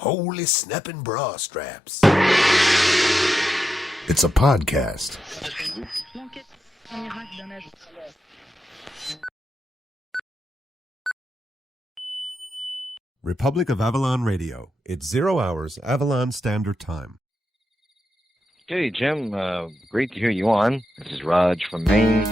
Holy snapping bra straps. It's a podcast. Republic of Avalon Radio. It's 0 hours, Avalon Standard Time. Hey, Jim. Great to hear you on. This is Raj from Maine.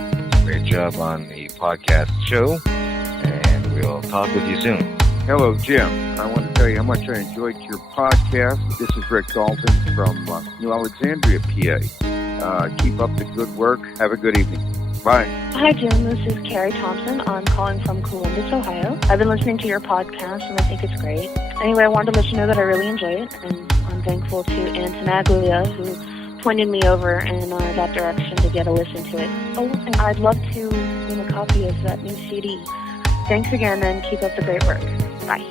Great job on the podcast show, and we'll talk with you soon. Hello, Jim. I want to tell you how much I enjoyed your podcast. This is Rick Dalton from New Alexandria, PA. Keep up the good work. Have a good evening. Bye. Hi, Jim. This is Carey Thompson. I'm calling from Columbus, Ohio. I've been listening to your podcast, and I think it's great. Anyway, I wanted to let you know that I really enjoy it, and I'm thankful to Aunt Maglia, who pointed me over in that direction to get a listen to it. Oh, and I'd love to win a copy of that new CD. Thanks again, and keep up the great work. Bye.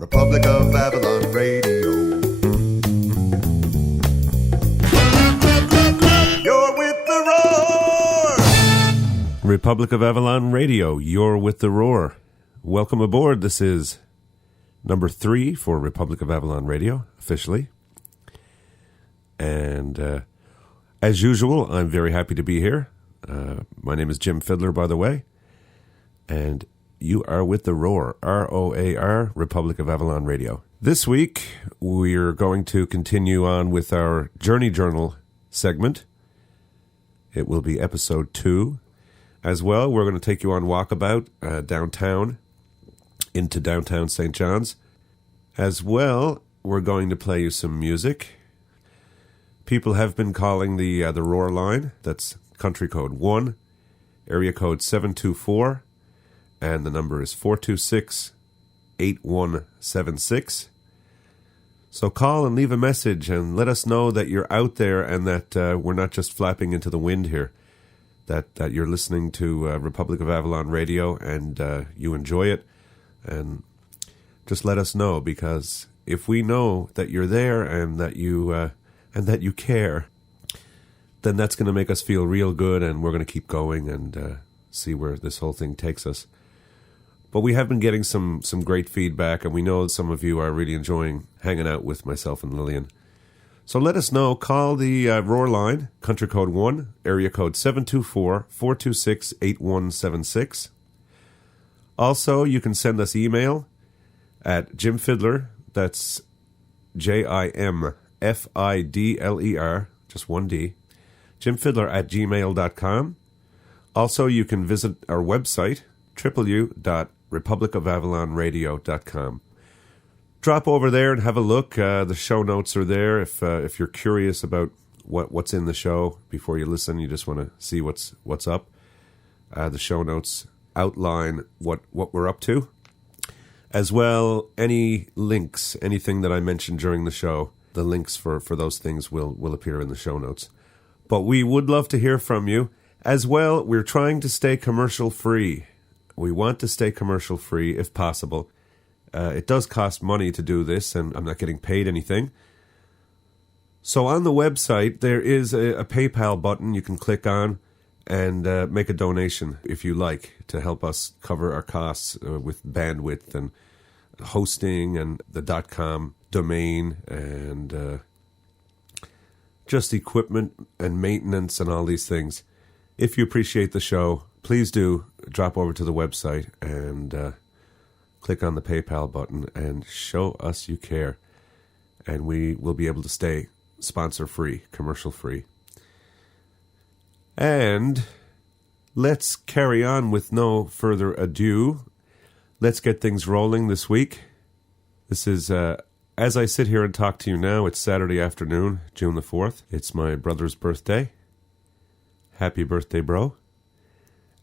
Republic of Avalon Radio. You're with the roar! Republic of Avalon Radio, you're with the roar. Welcome aboard. This is number 3 for Republic of Avalon Radio, officially. And as usual, I'm very happy to be here. My name is Jim Fiddler, by the way. And you are with the roar, R-O-A-R, Republic of Avalon Radio. This week, we're going to continue on with our Journey Journal segment. It will be episode 2. As well, we're going to take you on walkabout downtown, into downtown St. John's. As well, we're going to play you some music. People have been calling the roar line. That's country code 1, area code 724. And the number is 426-8176. So call and leave a message and let us know that you're out there and that we're not just flapping into the wind here. That you're listening to Republic of Avalon Radio and you enjoy it. And just let us know, because if we know that you're there and that you care, then that's going to make us feel real good, and we're going to keep going and see where this whole thing takes us. But we have been getting some great feedback, and we know some of you are really enjoying hanging out with myself and Lillian. So let us know. Call the Roar line, country code 1, area code 724-426-8176. Also, you can send us email at Jim Fiddler, that's Jimfidler, just one D, jimfiddler@gmail.com. Also, you can visit our website, www.republicofavalonradio.com. Drop over there and have a look. The show notes are there. If you're curious about what's in the show before you listen, you just want to see what's up. The show notes outline what we're up to. As well, any links, anything that I mentioned during the show, the links for those things will appear in the show notes. But we would love to hear from you. As well, we're trying to stay commercial free. We want to stay commercial free if possible. It does cost money to do this, and I'm not getting paid anything. So on the website, there is a PayPal button you can click on and make a donation if you like, to help us cover our costs with bandwidth and hosting and the .com domain and just equipment and maintenance and all these things. If you appreciate the show, please do drop over to the website and click on the PayPal button and show us you care. And we will be able to stay sponsor-free, commercial-free. And let's carry on with no further ado. Let's get things rolling this week. This is, as I sit here and talk to you now, it's Saturday afternoon, June the 4th. It's my brother's birthday. Happy birthday, bro.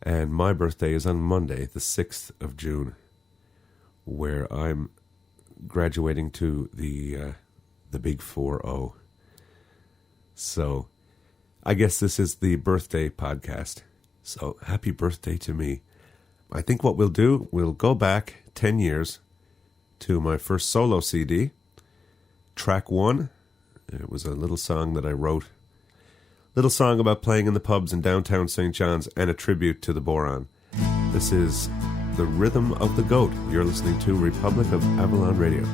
And my birthday is on Monday, the 6th of June, where I'm graduating to the big 4-0. So I guess this is the birthday podcast. So happy birthday to me. I think what we'll do, we'll go back 10 years to my first solo CD, track 1. It was a little song that I wrote. Little song about playing in the pubs in downtown St. John's and a tribute to the Boron. This is The Rhythm of the Goat. You're listening to Republic of Avalon Radio.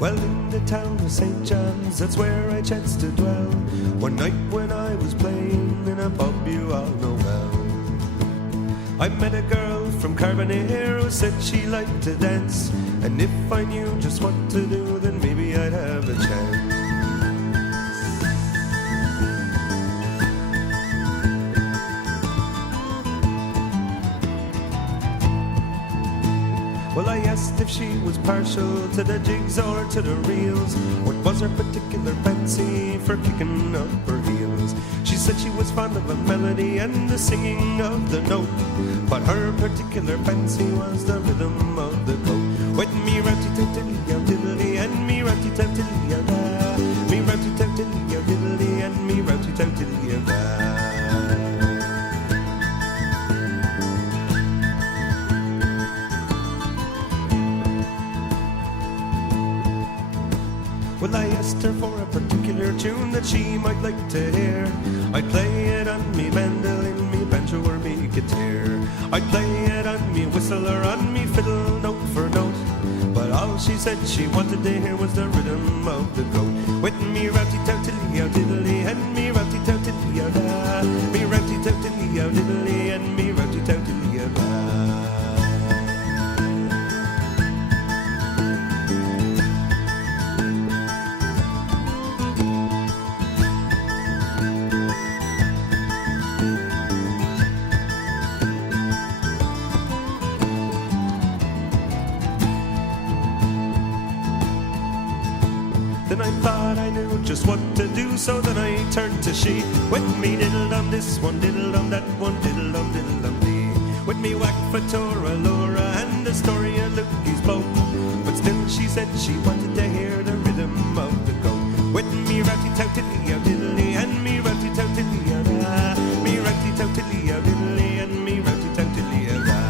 Well, in the town of St. John's, that's where I chanced to dwell. One night when I was playing in a pub you all know well, I met a girl from Carbonear who said she liked to dance, and if I knew just what to do, then maybe I'd have a chance. Well, I asked if she was partial to the jigs or to the reels. What was her particular fancy for kicking up her heels? She said she was fond of a melody and the singing of the note, but her particular fancy was the rhythm of the goat. With me ratty-tatty-tatty-yow diddly and me ratty-tatty-tatty-yow da, me ratty-tatty-tatty-yow diddly and me ratty-tatty-tatty-yow da. Well, I asked her for a particular tune that she might like to hear. I'd play it on me mandolin, me banjo or me guitar. I'd play it on me whistle or on me fiddle, note for note. But all she said she wanted to hear was the rhythm of the goat. With me ratty-tatty-tatty-yow diddly and me ratty-tatty-tatty-yow da, me ratty-tatty-tatty-yow diddly and me ratty-tatty-tatty-yow da. Then I thought I knew just what to do, so then I turned to she. With me diddle-dum this one, diddle-dum that one, diddle-dum, diddle-dum dee. With me whack for Tora, Laura, and the story of Lookie's boat. But still she said she wanted to hear the rhythm of the goat. With me ratty-tatty-tatty-yow diddly and me ratty-tatty-tatty-yow da, me ratty-tatty-tatty-yow diddly and me ratty-tatty-tatty-yow da.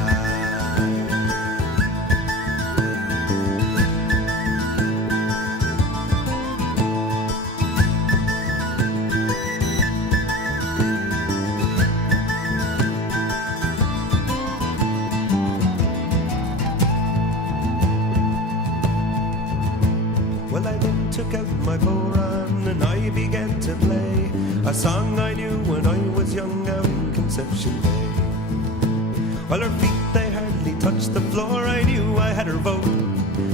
Well, I then took out my Boron and I began to play a song I knew when I was young out in Conception Bay. Well, her feet, they hardly touched the floor, I knew I had her vote,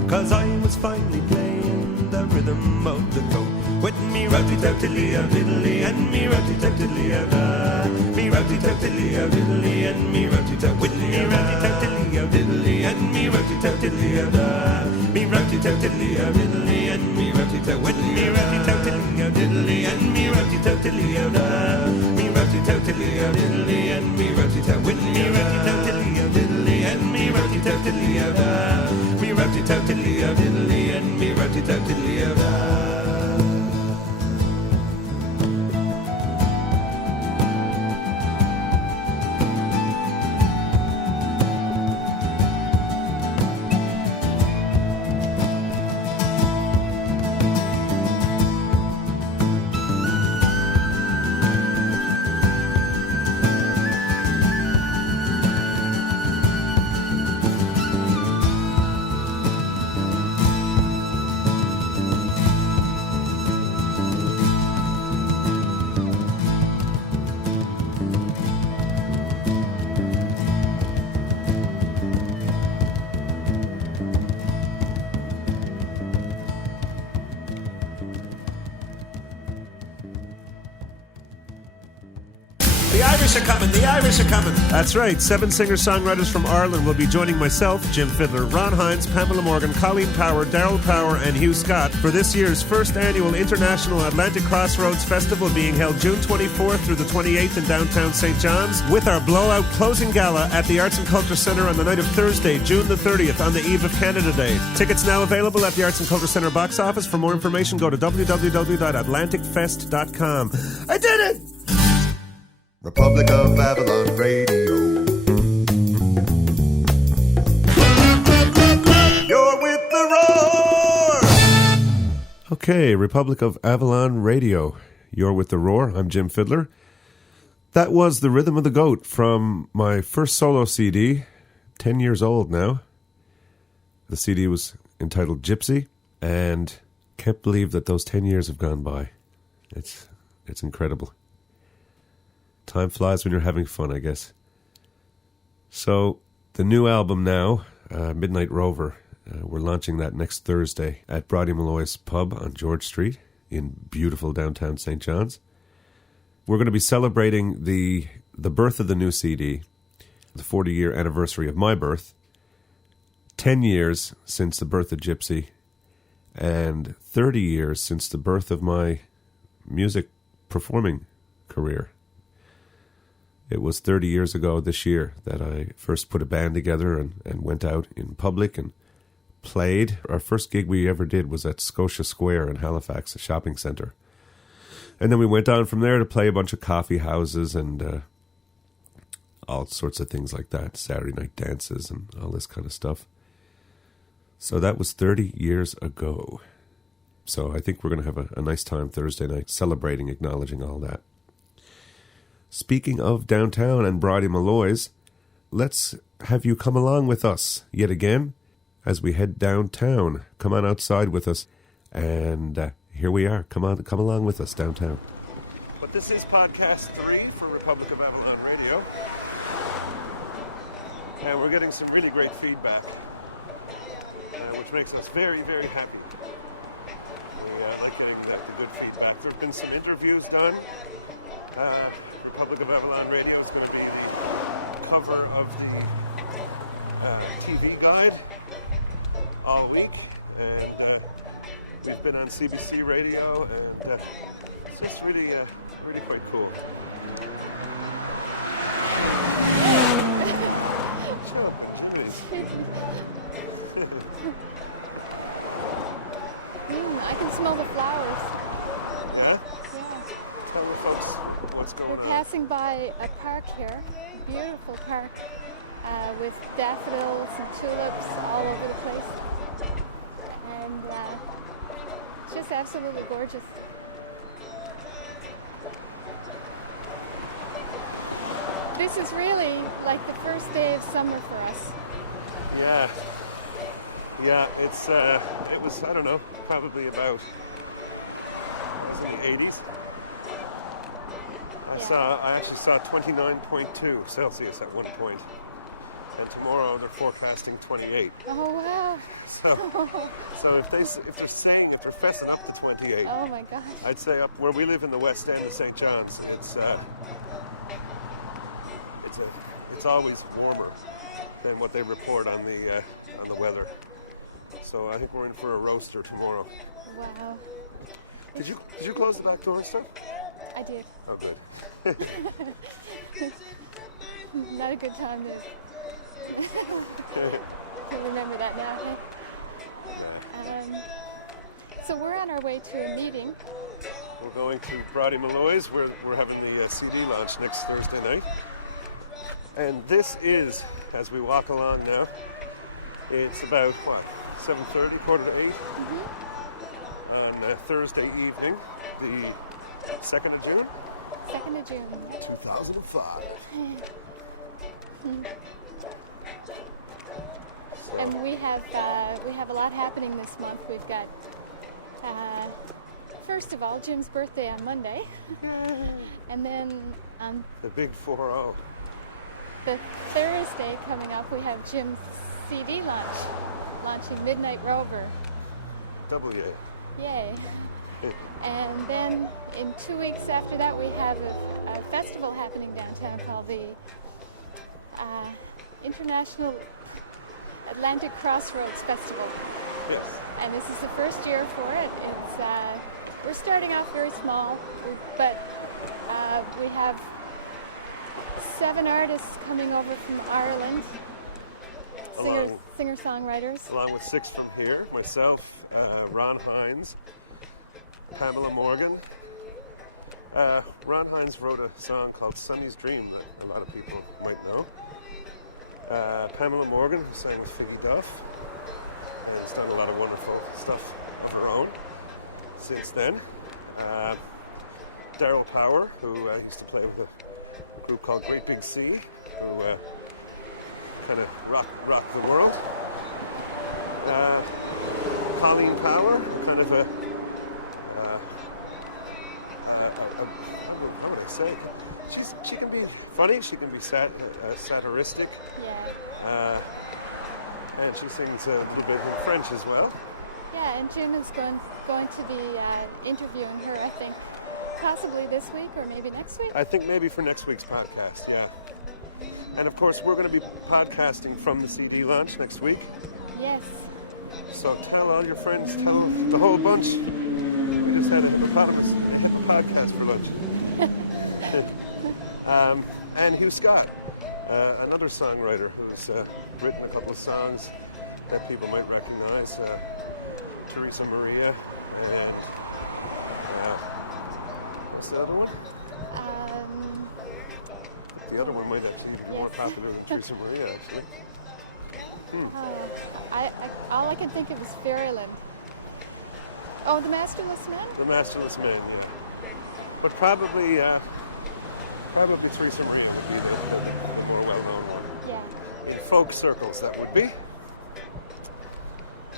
'cause I was finally playing the rhythm of the goat. With me ratty-tatty-tatty-yow diddly and me ratty-tatty-tatty-yow da, me ratty-tatty-tatty-yow diddly and me ratty-tatty-tatty-yow, with me ratty-tatty-tatty-yow diddly and me ratty-tatty-tatty-yow da, me ratty-tatty-tatty-yow diddly and me ratty-tatty-tatty-yow, with me ratty-tatty-tatty-yow diddly and me ratty-tatty-tatty-yow da, me ratty-tatty-tatty-yow diddly and me ratty-tatty-tatty-yow, with me ratty-tatty-tatty-yow diddly and me ratty-tatty-tatty-yow da, me ratty-tatty-tatty-yow diddly and me ratty-tatty-tatty-yow da. The Irish are coming, the Irish are coming. That's right. 7 singer-songwriters from Ireland will be joining myself, Jim Fiddler, Ron Hines, Pamela Morgan, Colleen Power, Daryl Power, and Hugh Scott for this year's first annual International Atlantic Crossroads Festival being held June 24th through the 28th in downtown St. John's, with our blowout closing gala at the Arts and Culture Centre on the night of Thursday, June the 30th, on the eve of Canada Day. Tickets now available at the Arts and Culture Centre box office. For more information, go to www.atlanticfest.com. I did it! Republic of Avalon Radio. You're with the roar. Okay, Republic of Avalon Radio. You're with the Roar. I'm Jim Fiddler. That was The Rhythm of the Goat from my first solo CD, 10 years old now. The CD was entitled Gypsy, and can't believe that those 10 years have gone by. It's incredible. Time flies when you're having fun, I guess. So, the new album now, Midnight Rover, we're launching that next Thursday at Brodie Malloy's Pub on George Street in beautiful downtown St. John's. We're going to be celebrating the birth of the new CD, the 40-year anniversary of my birth, 10 years since the birth of Gypsy, and 30 years since the birth of my music performing career. It was 30 years ago this year that I first put a band together and went out in public and played. Our first gig we ever did was at Scotia Square in Halifax, a shopping centre. And then we went on from there to play a bunch of coffee houses and all sorts of things like that, Saturday night dances and all this kind of stuff. So that was 30 years ago. So I think we're going to have a nice time Thursday night celebrating, acknowledging all that. Speaking of downtown and Brodie Malloy's, let's have you come along with us yet again as we head downtown. Come on outside with us, and here we are. Come along with us downtown. But this is podcast 3 for Republic of Avalon Radio, and we're getting some really great feedback, which makes us very, very happy. We like getting the good feedback. There have been some interviews done. Republic of Avalon Radio is going to be the cover of the TV guide all week, and we've been on CBC Radio, and it's just really quite cool. Sure, please. I can smell the flowers. Yeah? Tell the folks what's going on. We're passing by a park here, beautiful park, with daffodils and tulips all over the place. And it's just absolutely gorgeous. This is really like the first day of summer for us. Yeah, it was, I don't know, probably about the 80s. I actually saw 29.2 Celsius at one point. And tomorrow they're forecasting 28. Oh wow! So if they're fessing up to 28, oh my gosh! I'd say up where we live in the West End of St. John's, it's always warmer than what they report on the weather. So I think we're in for a roaster tomorrow. Wow! Did you close the back door and stuff? I did. Oh, good. Not a good time to remember that now. So we're on our way to a meeting. We're going to Brodie Malloy's. We're having the CD launch next Thursday night. And this is, as we walk along now, it's about, 7:30, 7:45? On Thursday evening, the 2nd of June? 2nd of June. 2005. And we have a lot happening this month. We've got, first of all, Jim's birthday on Monday. And then on the big 4-0. The Thursday coming up, we have Jim's CD launching Midnight Rover. Double yay. Yay. And then in 2 weeks after that, we have a festival happening downtown called the International Atlantic Crossroads Festival. Yes. And this is the first year for it. We're starting off very small, but we have 7 artists coming over from Ireland, singer-songwriters. Along with 6 from here, myself, Ron Hines, Pamela Morgan. Ron Hines wrote a song called Sonny's Dream that a lot of people might know. Pamela Morgan, who sang with Finny Duff, and has done a lot of wonderful stuff of her own since then. Daryl Power, who used to play with a group called Great Big Sea, who kind of rocked the world. Colleen Power, kind of how would I say? She can be funny. She can be satiristic. Yeah. And she sings a little bit in French as well. Yeah, and Jim is going to be interviewing her, I think, possibly this week or maybe next week. I think maybe for next week's podcast, yeah. And of course, we're going to be podcasting from the CD launch next week. Yes. So tell all your friends, tell the whole bunch. We just had a hippopotamus podcast for lunch. And Hugh Scott, another songwriter who's written a couple of songs that people might recognize. Teresa Maria and what's the other one? The other one might actually be more popular than Teresa Maria, actually. All I can think of is Fairyland. Oh, The Masterless Man? The Masterless Man, yeah. But probably Teresa Maria would be the more well-known one. Yeah. In folk circles, that would be.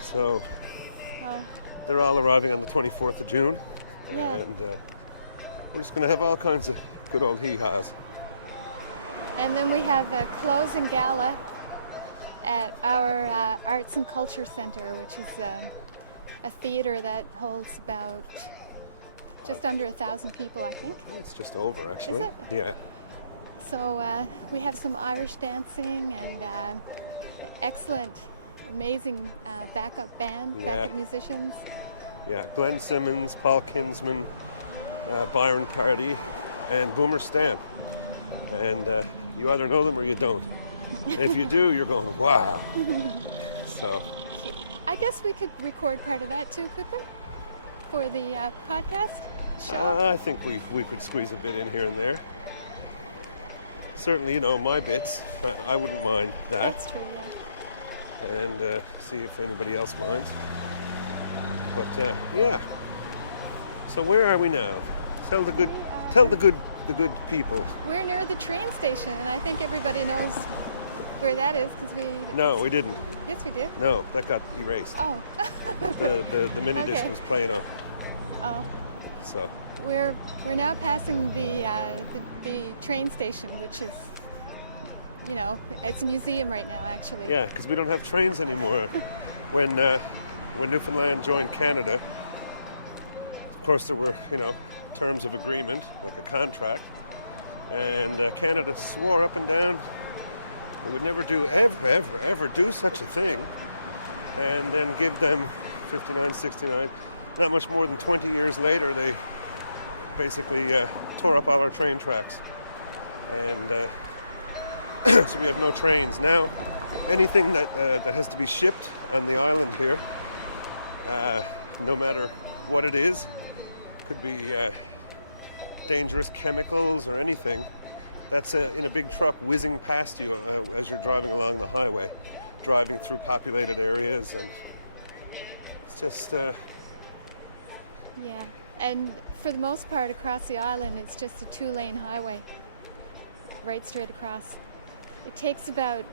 So, they're all arriving on the 24th of June. Yeah. And we're just going to have all kinds of good old hee-haws. And then we have a closing gala at our Arts and Culture Center, which is a theater that holds about just under 1,000 people, I think. It's just over, actually. Is it? Yeah. So we have some Irish dancing and excellent, amazing backup band, backup musicians. Yeah, Glenn Simmons, Paul Kinsman, Byron Cardy, and Boomer Stamp. And you either know them or you don't. If you do, you're going, wow. So I guess we could record part of that too, could we? For the podcast show? I think we could squeeze a bit in here and there. Certainly, you know, my bits. I wouldn't mind that. That's true, yeah. And see if anybody else minds. But yeah. So where are we now? Tell the good people. We're near the train station, and I think everybody knows where that is because we. No, we didn't. Yes, we did. No, that got erased. Oh. The mini disc was played on. Oh. So We're now passing the train station, which is, you know, it's a museum right now, actually. yeah, because we don't have trains anymore. When Newfoundland joined Canada, of course there were, you know, terms of agreement, contract, and Canada swore up and down they would never do ever do such a thing, and then give them 59, 69. Not much more than 20 years later, they basically tore up all our train tracks, and so we have no trains now. Anything that has to be shipped on the island here, no matter what it is, could be dangerous chemicals or anything. That's in a big truck whizzing past you as you're driving along the highway, driving through populated areas. And it's just Yeah, and for the most part across the island, it's just a 2-lane highway, right straight across. It takes about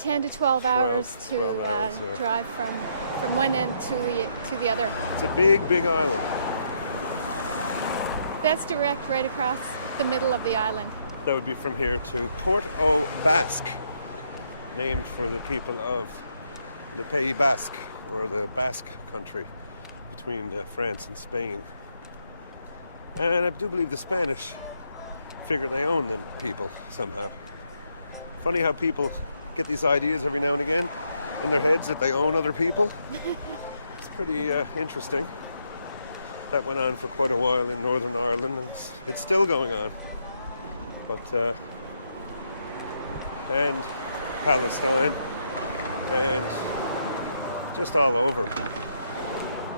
10 to 12 hours to 12 hours, yeah. drive from one end to the other. It's a big island. That's direct right across the middle of the island. That would be from here to Port au Basque, named for the people of the Pays Basque, or the Basque country, between France and Spain. And I do believe the Spanish figure they own people somehow. Funny how people get these ideas every now and again in their heads that they own other people. It's pretty interesting. That went on for quite a while in Northern Ireland, and it's still going on. But, and Palestine, and just all over.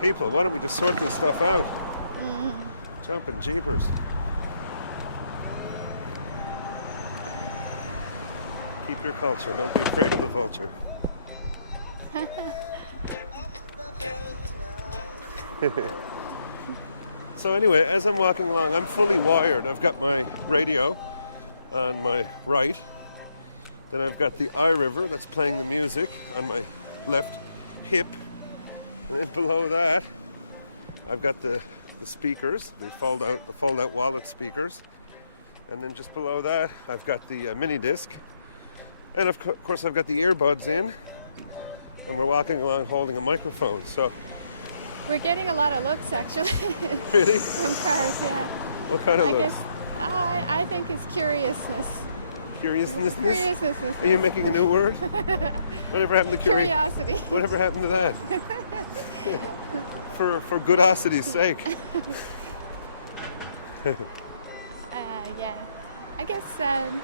People, why don't we just sort this stuff out? Jumping jeepers. Keep your culture, not your culture. So anyway, as I'm walking along, I'm fully wired. I've got my radio on my right. Then I've got the iRiver that's playing the music on my left hip. And below that, I've got the speakers, the fold-out wallet speakers. And then just below that, I've got the mini disc. And of course, I've got the earbuds in. And we're walking along holding a microphone. So We're getting a lot of looks, actually. really? What kind of looks? I think it's curiousness. Curiousness? Curiousness. Are you making a new word? Whatever happened to Curiosity. Whatever happened to that? For goodosity's sake. Yeah. I guess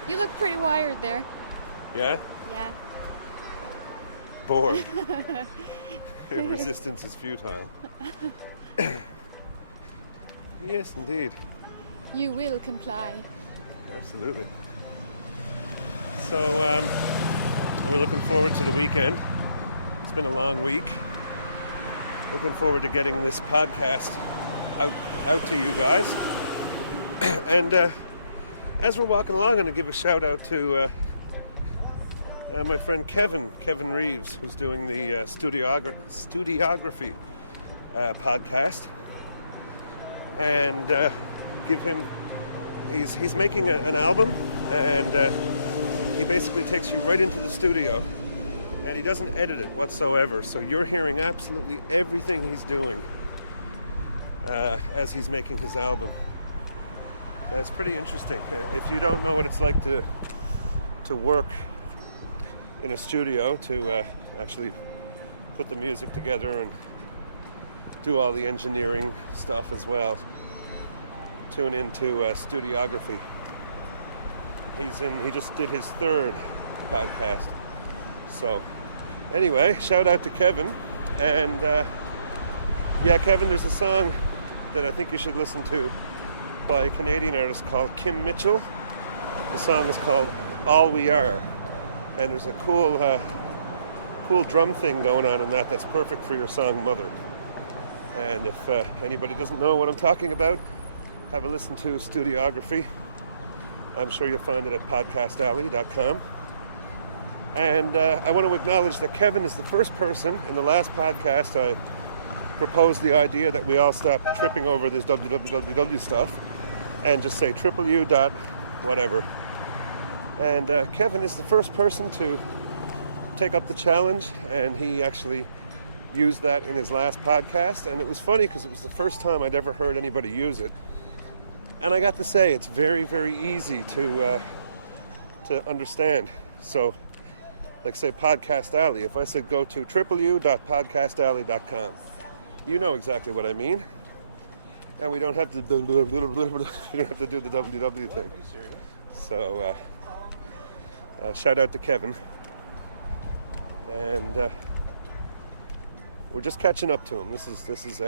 you look pretty wired there. Yeah? Yeah. Bored. Resistance is futile. Yes, indeed. You will comply. Absolutely. So, we're looking forward to the weekend. It's been a long week. Looking forward to getting this podcast out to you guys. And as we're walking along, I'm going to give a shout out to my friend Kevin Reeves, who's doing the Studiography podcast. And give him, he's making an album, and he basically takes you right into the studio, and he doesn't edit it whatsoever, so you're hearing absolutely everything he's doing as he's making his album. It's pretty interesting. If you don't know what it's like to work in a studio, to actually put the music together and do all the engineering stuff as well, tune into Studiography. He just did his third podcast. So anyway, shout out to Kevin. And yeah, Kevin, there's a song that I think you should listen to by a Canadian artist called Kim Mitchell. The song is called All We Are. And there's a cool drum thing going on in that that's perfect for your song Mother. And if anybody doesn't know what I'm talking about, have a listen to Studiography. I'm sure you'll find it at podcastalley.com. And I want to acknowledge that Kevin is the first person. In the last podcast, I proposed the idea that we all stop tripping over this www stuff and just say www.whatever. And Kevin is the first person to take up the challenge, and he actually used that in his last podcast. And it was funny because it was the first time I'd ever heard anybody use it. And I got to say, it's very, very easy to understand. So, like say Podcast Alley, if I said go to www.podcastalley.com, you know exactly what I mean. And we don't have to do the www thing. So, shout out to Kevin. And we're just catching up to him. This is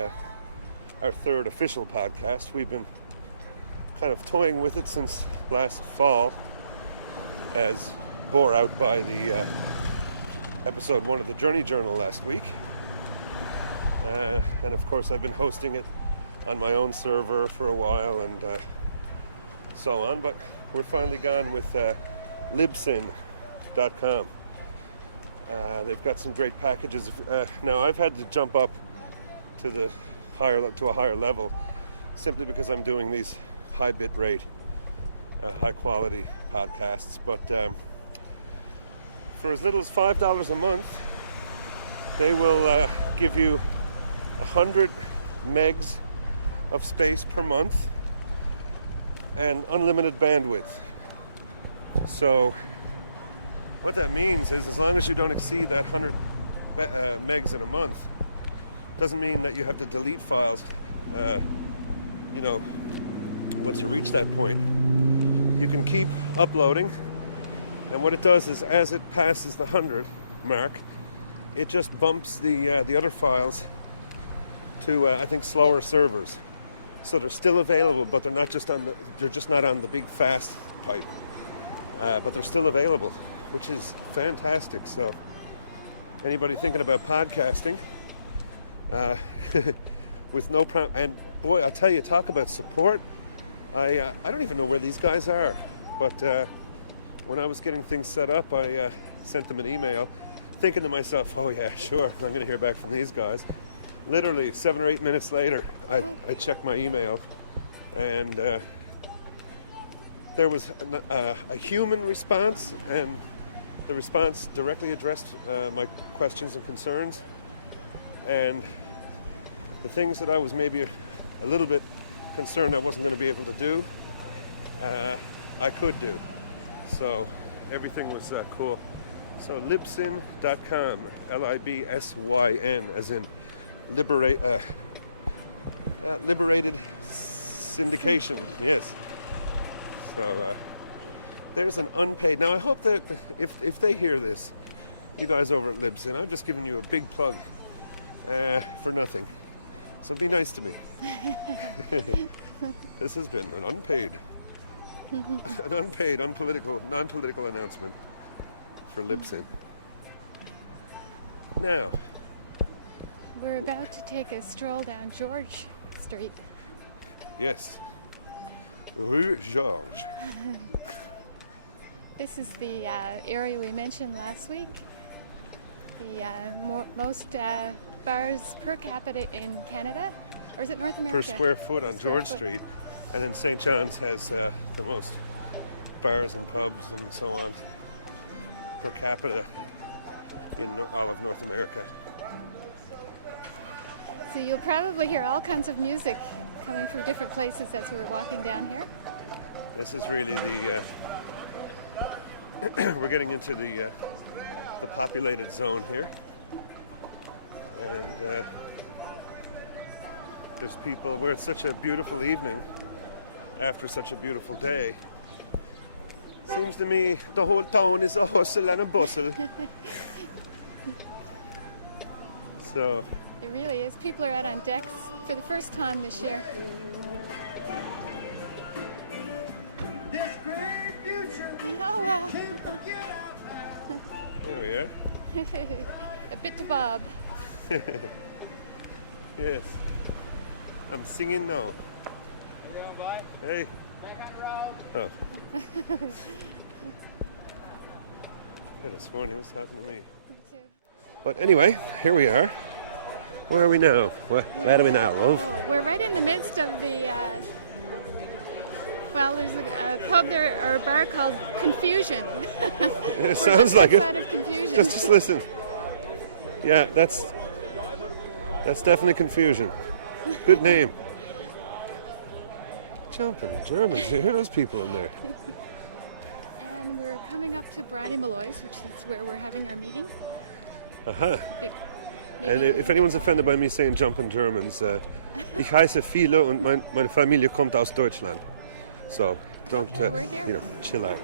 our third official podcast. We've been kind of toying with it since last fall, as bore out by the episode 1 of the Journey Journal last week. And of course I've been hosting it on my own server for a while and so on, but we're finally gone with libsyn.com. They've got some great packages. Now I've had to jump up to a higher level simply because I'm doing these high bit rate, high quality podcasts. But for as little as $5 a month, they will give you 100 megs of space per month and unlimited bandwidth. So what that means is as long as you don't exceed that 100 megs in a month, doesn't mean that you have to delete files, once you reach that point. You can keep uploading, and what it does is as it passes the 100 mark, it just bumps the other files to I think slower servers. So they're still available, but they're not just not on the big fast pipe. But they're still available, which is fantastic. So anybody thinking about podcasting, with no problem, and boy, I'll tell you, talk about support. I don't even know where these guys are, but when I was getting things set up, I sent them an email, thinking to myself, oh yeah, sure, I'm going to hear back from these guys. Literally 7 or 8 minutes later, I checked my email, and there was a human response, and the response directly addressed my questions and concerns, and the things that I was maybe a little bit concerned I wasn't going to be able to do, I could do. So everything was cool. So libsyn.com, Libsyn, as in liberated syndication. Yes. So there's an unpaid. Now I hope that if they hear this, you guys over at Libsyn, I'm just giving you a big plug for nothing. So be nice to me. This has been an unpaid, non-political announcement for Libsyn. Now, We're about to take a stroll down George Street. yes, Rue Georges. This is the area we mentioned last week. The most bars per capita in Canada, or is it North America? Per square foot on George Street, and then St. John's has the most bars and pubs and so on per capita in all of North America. So you'll probably hear all kinds of music coming from different places as we're walking down here. This is really the we're getting into the populated zone here, and there's people. Where it's such a beautiful evening after such a beautiful day. Seems to me the whole town is a hustle and a bustle. So It really is. People are out on decks for the first time this year. This great future, can't forget out now. there we are. A bit to Bob. Yes, I'm singing now. How you doing, boy? Hey. Back on the road. Oh. I was wondering what's happening. But anyway, here we are. Where are we now? Where are we now, love? We're right in the midst of the, there's a pub there, or a bar called Confusion. It sounds like it. Confusion. Just listen. Yeah, that's definitely Confusion. Good name. Jumping Germans. Who are those people in there? And we're coming up to Brian Malloy's, which is where we're having our meeting. Aha. And if anyone's offended by me saying jumping Germans, ich heiße Viele und meine Familie kommt aus Deutschland. So don't, chill out.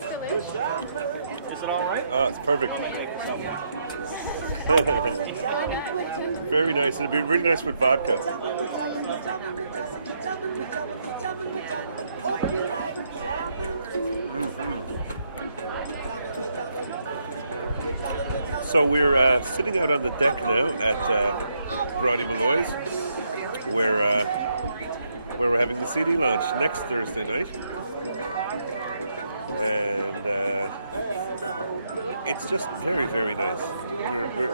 Still is? Is it all right? Oh, it's perfect. Why not? Very nice. It'd be really nice with vodka. So we're sitting out on the deck now at Brian Malloy's, where we're having Cassini lunch next Thursday night. And it's just very, very nice.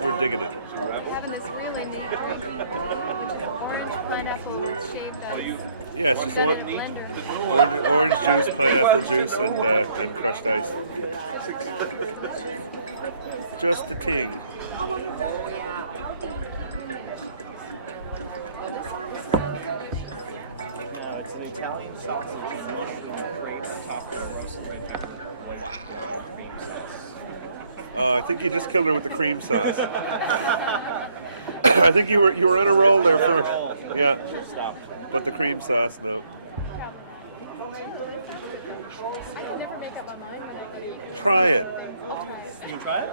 We're digging it. We're having this really neat drink, which is orange pineapple with shaved ice. Yes. Done in a blender. Orange juice, pineapple juice, and crushed ice. Just the king. No, it's an Italian sausage and mushroom crepe topped with a roasted red pepper, white wine cream sauce. I think you just killed her with the cream sauce. I think you were on a roll there first. Yeah. Stopped. With the cream sauce, no. I can never make up my mind when I go to eat. Try it. I'll try it. You can try it?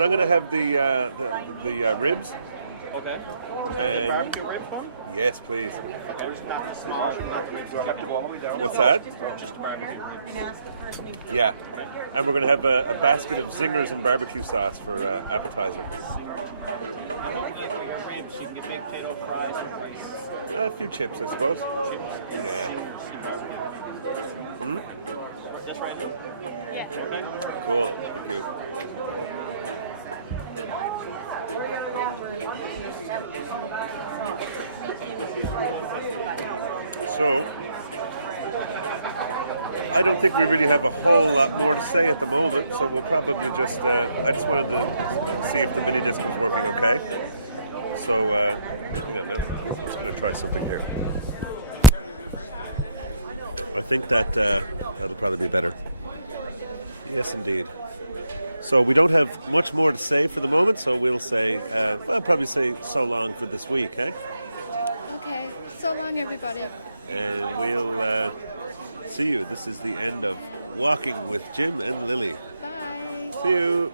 I'm gonna have the ribs. Okay. The barbecue rib one? Yes, please. Okay. Not the small, not the ribs. Kept it all the way down. What's that? Just the barbecue ribs. Yeah. And we're gonna have a basket of zingers and barbecue sauce for appetizer. Zingers and barbecue. And what do you get for your ribs? You can get baked potato fries and rice. A few chips, I suppose. Chips and zingers and barbecue. That's right, Lou? Yeah. Okay. Cool. So, I don't think we really have a whole lot more to say at the moment, so we'll probably just, I just wanted to see if the mini disc was working okay. So, I'm just going to try something here. I think that'll probably be better. Yes, indeed. So we don't have much more to say for the moment, so we'll say, I'll probably say so long for this week, eh? Okay. So long, everybody. And we'll see you. This is the end of Walking with Jim and Lily. Bye. See you.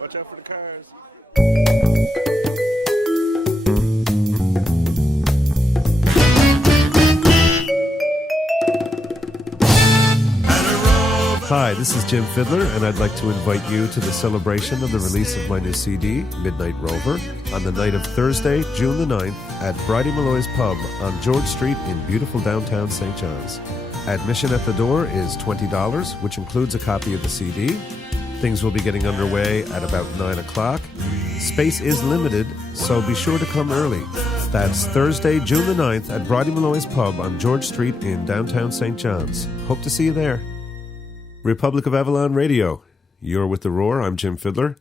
Watch out for the cars. Hi, this is Jim Fiddler, and I'd like to invite you to the celebration of the release of my new CD, Midnight Rover, on the night of Thursday, June the 9th, at Bridie Malloy's Pub on George Street in beautiful downtown St. John's. Admission at the door is $20, which includes a copy of the CD. Things will be getting underway at about 9 o'clock. Space is limited, so be sure to come early. That's Thursday, June the 9th, at Bridie Malloy's Pub on George Street in downtown St. John's. Hope to see you there. Republic of Avalon Radio. You're with The Roar. I'm Jim Fiddler.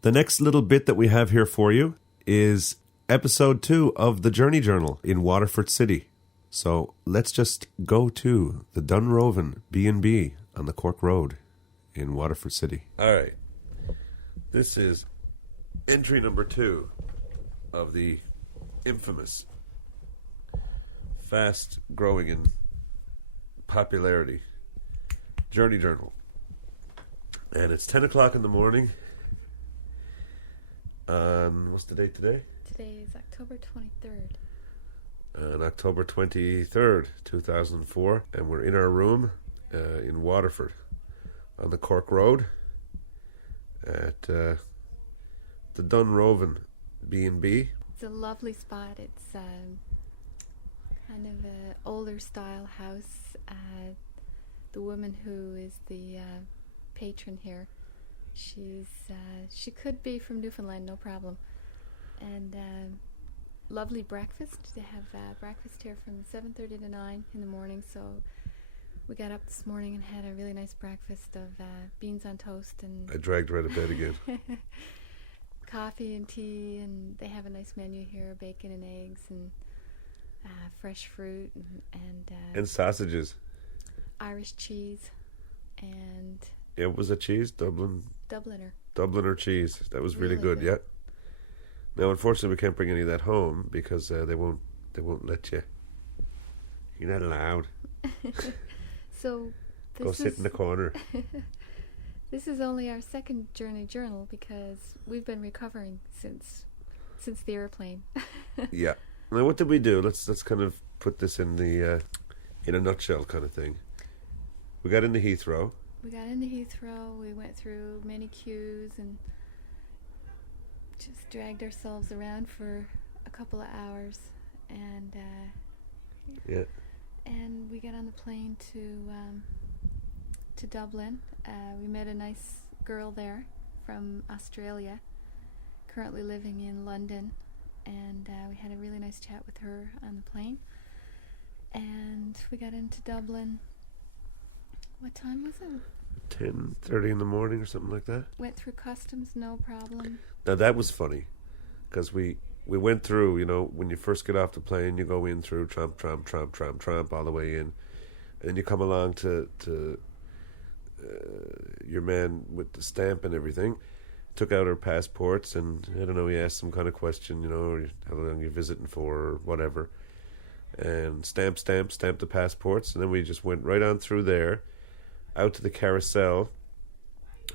The next little bit that we have here for you is episode 2 of the Journey Journal in Waterford City. So let's just go to the Dunroven B&B on the Cork Road in Waterford City. All right. This is entry number 2 of the infamous, fast growing in popularity Journey Journal. And it's 10 o'clock in the morning on, what's the date today? Today is October 23rd. On October 23rd, 2004. And we're in our room in Waterford on the Cork Road at the Dunroven B&B. It's a lovely spot. It's kind of an older style house. The woman who is the patron here, she could be from Newfoundland, no problem. And lovely breakfast. They have breakfast here from 7:30 to 9 in the morning. So we got up this morning and had a really nice breakfast of beans on toast and I dragged her out of bed again. coffee and tea, and they have a nice menu here: bacon and eggs and fresh fruit and sausages. Irish cheese and It was a cheese, Dubliner cheese. That was really good. Yeah. Now, unfortunately, we can't bring any of that home because they won't let you. You're not allowed. So go sit in the corner. This is only our second Journey Journal because we've been recovering since the airplane. Yeah. Now, what did we do? Let's kind of put this in the in a nutshell kind of thing. We got into Heathrow. We went through many queues and just dragged ourselves around for a couple of hours, and and we got on the plane to Dublin. We met a nice girl there from Australia, currently living in London, and we had a really nice chat with her on the plane. And we got into Dublin. What time was it? 10:30 in the morning or something like that. Went through customs, no problem. Now that was funny, because we went through, when you first get off the plane, you go in through tramp all the way in, and then you come along to your man with the stamp and everything. Took out our passports, and I don't know, he asked some kind of question, how long you're visiting for or whatever, and stamp the passports, and then we just went right on through there, out to the carousel,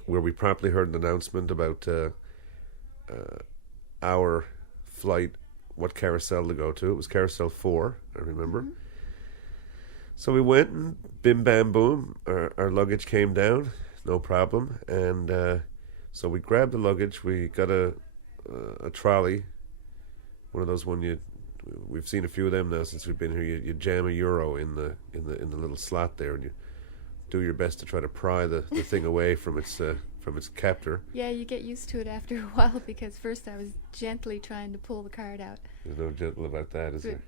where we promptly heard an announcement about our flight, what carousel to go to. It was Carousel 4, I remember. Mm-hmm. So we went, and bim bam boom, our luggage came down, no problem, and so we grabbed the luggage. We got a trolley, one of those we've seen a few of them now since we've been here. You jam €1 in the little slot there, and you do your best to try to pry the thing away from its captor. Yeah, you get used to it after a while, because first I was gently trying to pull the card out. There's no gentle about that, is there?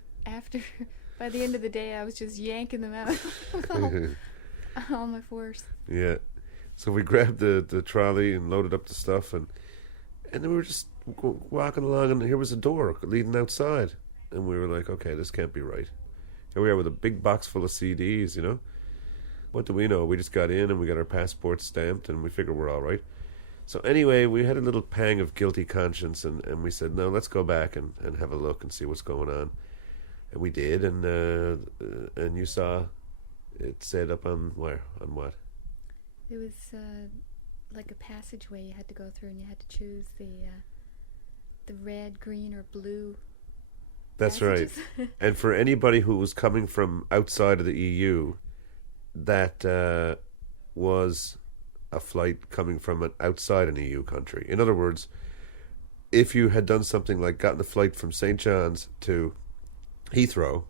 By the end of the day, I was just yanking them out with all my force. Yeah. So we grabbed the trolley and loaded up the stuff, and then we were just walking along, and here was a door leading outside, and we were like, okay, this can't be right. Here we are with a big box full of CDs, What do we know? We just got in, and we got our passports stamped, and we figured we're all right. So anyway, we had a little pang of guilty conscience, and we said, no, let's go back and have a look and see what's going on. And we did, and you saw it said up on where? On what? It was like a passageway you had to go through, and you had to choose the red, green, or blue. That's passages. right. And for anybody who was coming from outside of the EU, that was a flight coming from outside an EU country. In other words, if you had done something like gotten a flight from St. John's to Heathrow,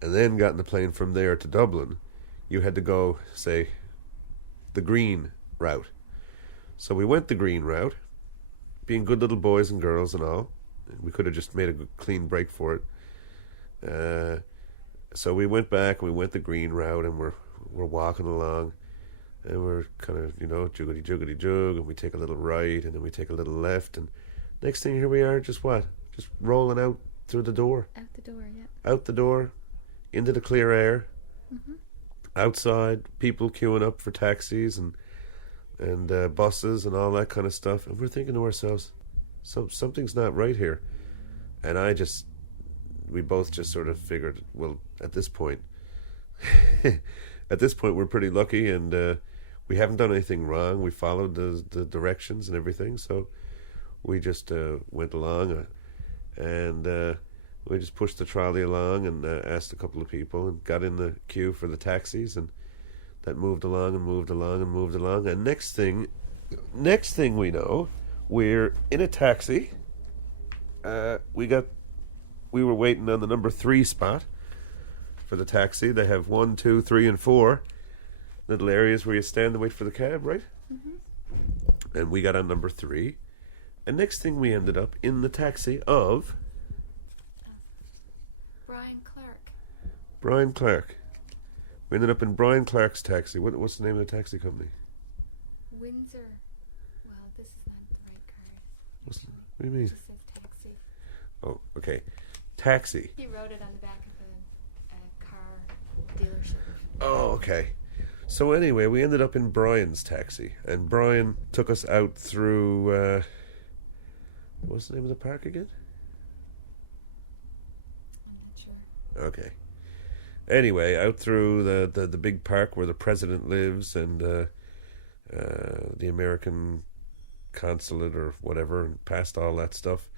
and then gotten the plane from there to Dublin, you had to go, say, the green route. So we went the green route, being good little boys and girls and all. We could have just made a good, clean break for it. So we went back, and we went the green route, and we're walking along, and we're kind of, juggity jug, and we take a little right, and then we take a little left, and next thing, here we are, just rolling out through the door. Out the door, yeah. Out the door, into the clear air. Mm-hmm. Outside, people queuing up for taxis and buses and all that kind of stuff, and we're thinking to ourselves, something's not right here. And we both just sort of figured, well, at this point we're pretty lucky, and we haven't done anything wrong. We followed the directions and everything, so we just went along, and we just pushed the trolley along, and asked a couple of people, and got in the queue for the taxis, and that moved along and moved along and moved along, and next thing we know, we're in a taxi. We were waiting on the number 3 spot for the taxi. They have 1, 2, 3, and 4 little areas where you stand and wait for the cab, right? Mm-hmm. And we got on number 3, and next thing we ended up in the taxi of Brian Clark. We ended up in Brian Clark's taxi. What's the name of the taxi company? Windsor. Well, this is not the right car. What do you mean? It just says taxi. Oh, okay. Taxi. He wrote it on the back of a car dealership. Oh, okay. So anyway, we ended up in Brian's taxi, and Brian took us out through, what's the name of the park again? I'm not sure. Okay. Anyway, out through the big park where the president lives, and the American consulate or whatever, and past all that stuff.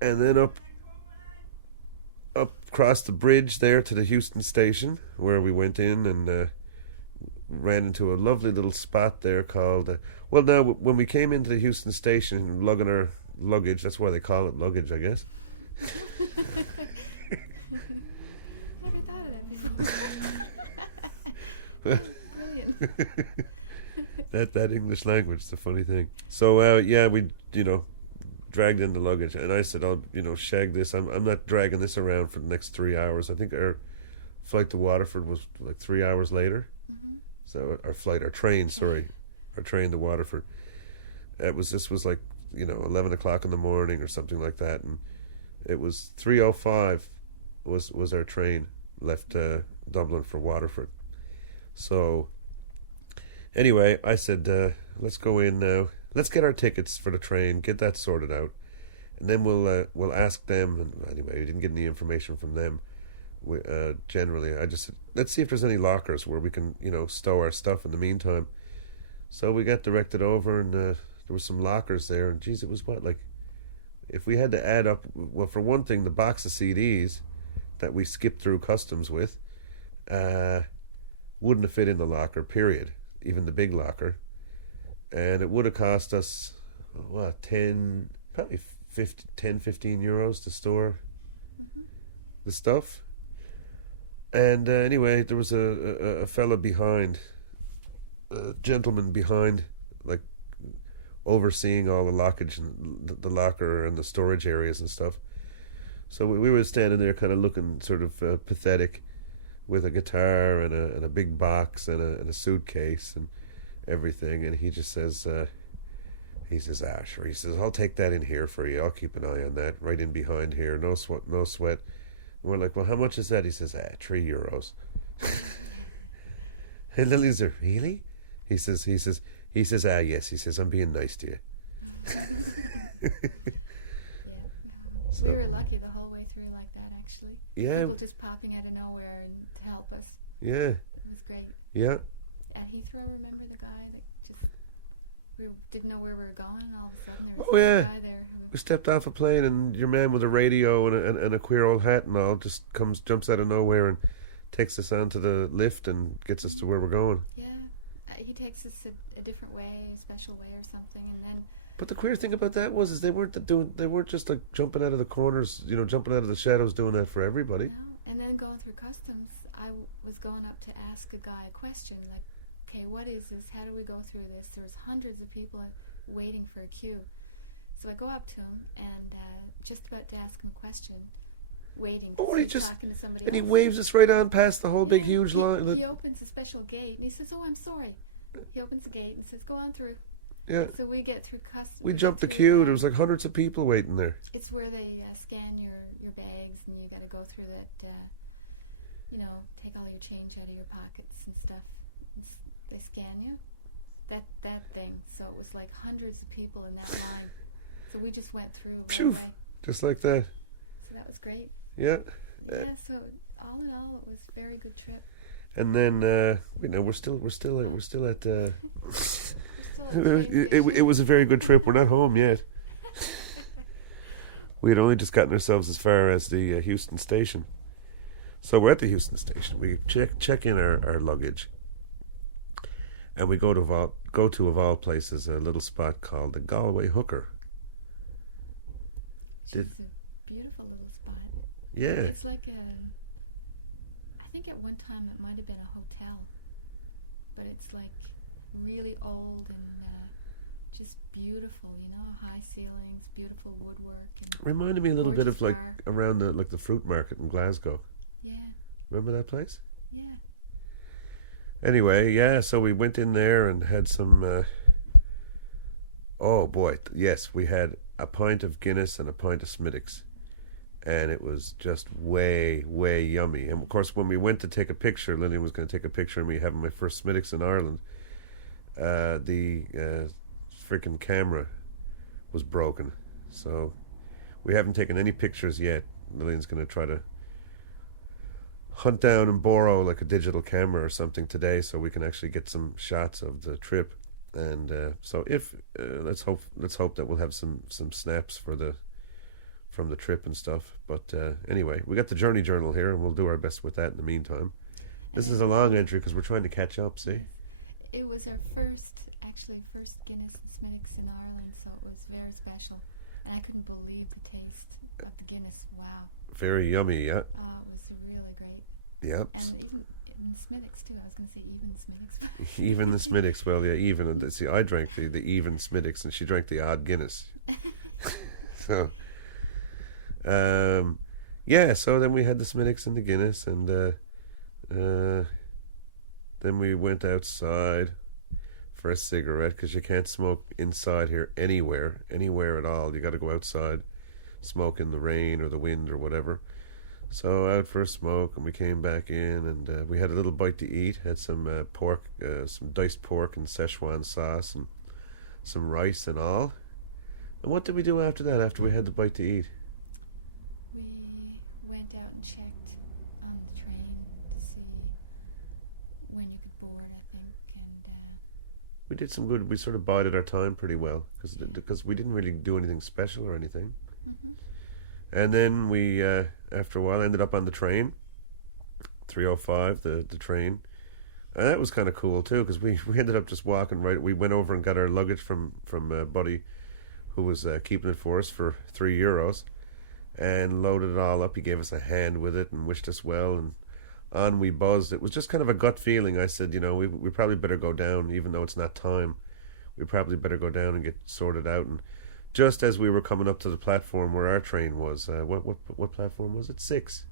Mm-hmm. And then up across the bridge there to the Houston station, where we went in and ran into a lovely little spot there called... well, now, when we came into the Houston station, lugging our luggage, that's why they call it luggage, I guess. that English language is a funny thing. So yeah, we dragged in the luggage, and I said, I'll, shag this. I'm not dragging this around for the next 3 hours. I think our flight to Waterford was like 3 hours later. So our train to Waterford. This was like, 11 o'clock in the morning or something like that, and it was 3:05 was our train left Dublin for Waterford. So anyway, I said, let's go in now. Let's get our tickets for the train, get that sorted out, and then we'll ask them. And anyway, we didn't get any information from them. Generally, I just said, let's see if there's any lockers where we can, stow our stuff in the meantime. So we got directed over, and there was some lockers there. And geez, it was what, like, if we had to add up, well, for one thing, the box of CDs that we skipped through customs with wouldn't have fit in the locker, period, even the big locker. And it would have cost us, what, 10 15 euros to store the stuff. And anyway, there was a fella behind, a gentleman behind, like, overseeing all the lockage and the locker and the storage areas and stuff. So we were standing there kind of looking sort of pathetic with a guitar and a big box and a suitcase and everything. And he just says, sure. He says, I'll take that in here for you. I'll keep an eye on that right in behind here. No sweat. And we're like, well, how much is that? He says, 3 euros. And Lily's like, really? He says, yes. He says, I'm being nice to you. We were lucky the whole way through like that, actually. Yeah. People just popping out of nowhere and to help us. Yeah. It was great. Yeah. At Heathrow, remember the guy that just, we didn't know where we were going, and all of a sudden there was a guy there. We stepped off a plane, and your man with a radio and a queer old hat and all just jumps out of nowhere and takes us onto the lift and gets us to where we're going. Yeah. He takes us a different way, a special way or something, and then... But the queer thing about that was they weren't just like jumping out of the corners, jumping out of the shadows, doing that for everybody. No. And then going through customs, I was going up to ask a guy a question, like, okay, what is this? How do we go through this? There's hundreds of people waiting for a queue. So I go up to him and just about to ask him a question, waiting. Talking to somebody and else. he waves us right on past the whole big huge line. He opens a special gate and he says, "Oh, I'm sorry." He opens the gate and says, "Go on through." Yeah. So we get through customs. We jumped the queue. There was like hundreds of people waiting there. It's where they scan your bags, and you got to go through that. Take all your change out of your pockets and stuff. They scan you. That thing. So it was like hundreds of people in that line. So we just went through. Phew, just like that. So that was great. Yeah. Yeah. So all in all, it was a very good trip. And then we're still at. It was a very good trip. We're not home yet. We had only just gotten ourselves as far as the Houston station. So we're at the Houston station. We check in our luggage, and we go to of all places a little spot called the Galway Hooker. It's a beautiful little spot. Yeah. It's like I think at one time it might have been a hotel, but it's like really old and just beautiful, high ceilings, beautiful woodwork. And reminded me a little bit of like around the fruit market in Glasgow. Yeah. Remember that place? Yeah. Anyway, yeah, so we went in there and had some oh boy, yes, we had a pint of Guinness and a pint of Smittix, and it was just way yummy. And of course, when we went to take a picture, Lillian was going to take a picture of me having my first Smittix in Ireland. The freaking camera was broken, so we haven't taken any pictures yet. Lillian's going to try to hunt down and borrow like a digital camera or something today, so we can actually get some shots of the trip. And so if let's hope that we'll have some snaps from the trip and stuff. But anyway, we got the journey journal here, and we'll do our best with that in the meantime. This is a long entry because we're trying to catch up. See, it was our first Guinness and Smittix in Ireland, so it was very special, and I couldn't believe the taste of the Guinness. Wow. Very yummy, yeah. Oh, it was really great. Yep. And even the Smittix too. I was going to say even Smittix. Even the Smittix. Well, yeah, even. See, I drank the even Smittix, and she drank the odd Guinness. So, yeah. So then we had the Smittix and the Guinness, and then we went outside for a cigarette because you can't smoke inside here anywhere at all. You got to go outside, smoke in the rain or the wind or whatever. So out for a smoke, and we came back in, and we had a little bite to eat. Had some pork, some diced pork and Szechuan sauce, and some rice and all. And what did we do after that? After we had the bite to eat, we went out and checked on the train to see when you could board, I think, and we did some good. We sort of bided our time pretty well because we didn't really do anything special or anything. And then we, after a while, ended up on the train, 305, the train. And that was kind of cool, too, because we ended up just walking right. We went over and got our luggage from a buddy who was keeping it for us for €3 and loaded it all up. He gave us a hand with it and wished us well, and on we buzzed. It was just kind of a gut feeling. I said, we probably better go down, even though it's not time. We probably better go down and get sorted out. And just as we were coming up to the platform where our train was, what platform was it? 6,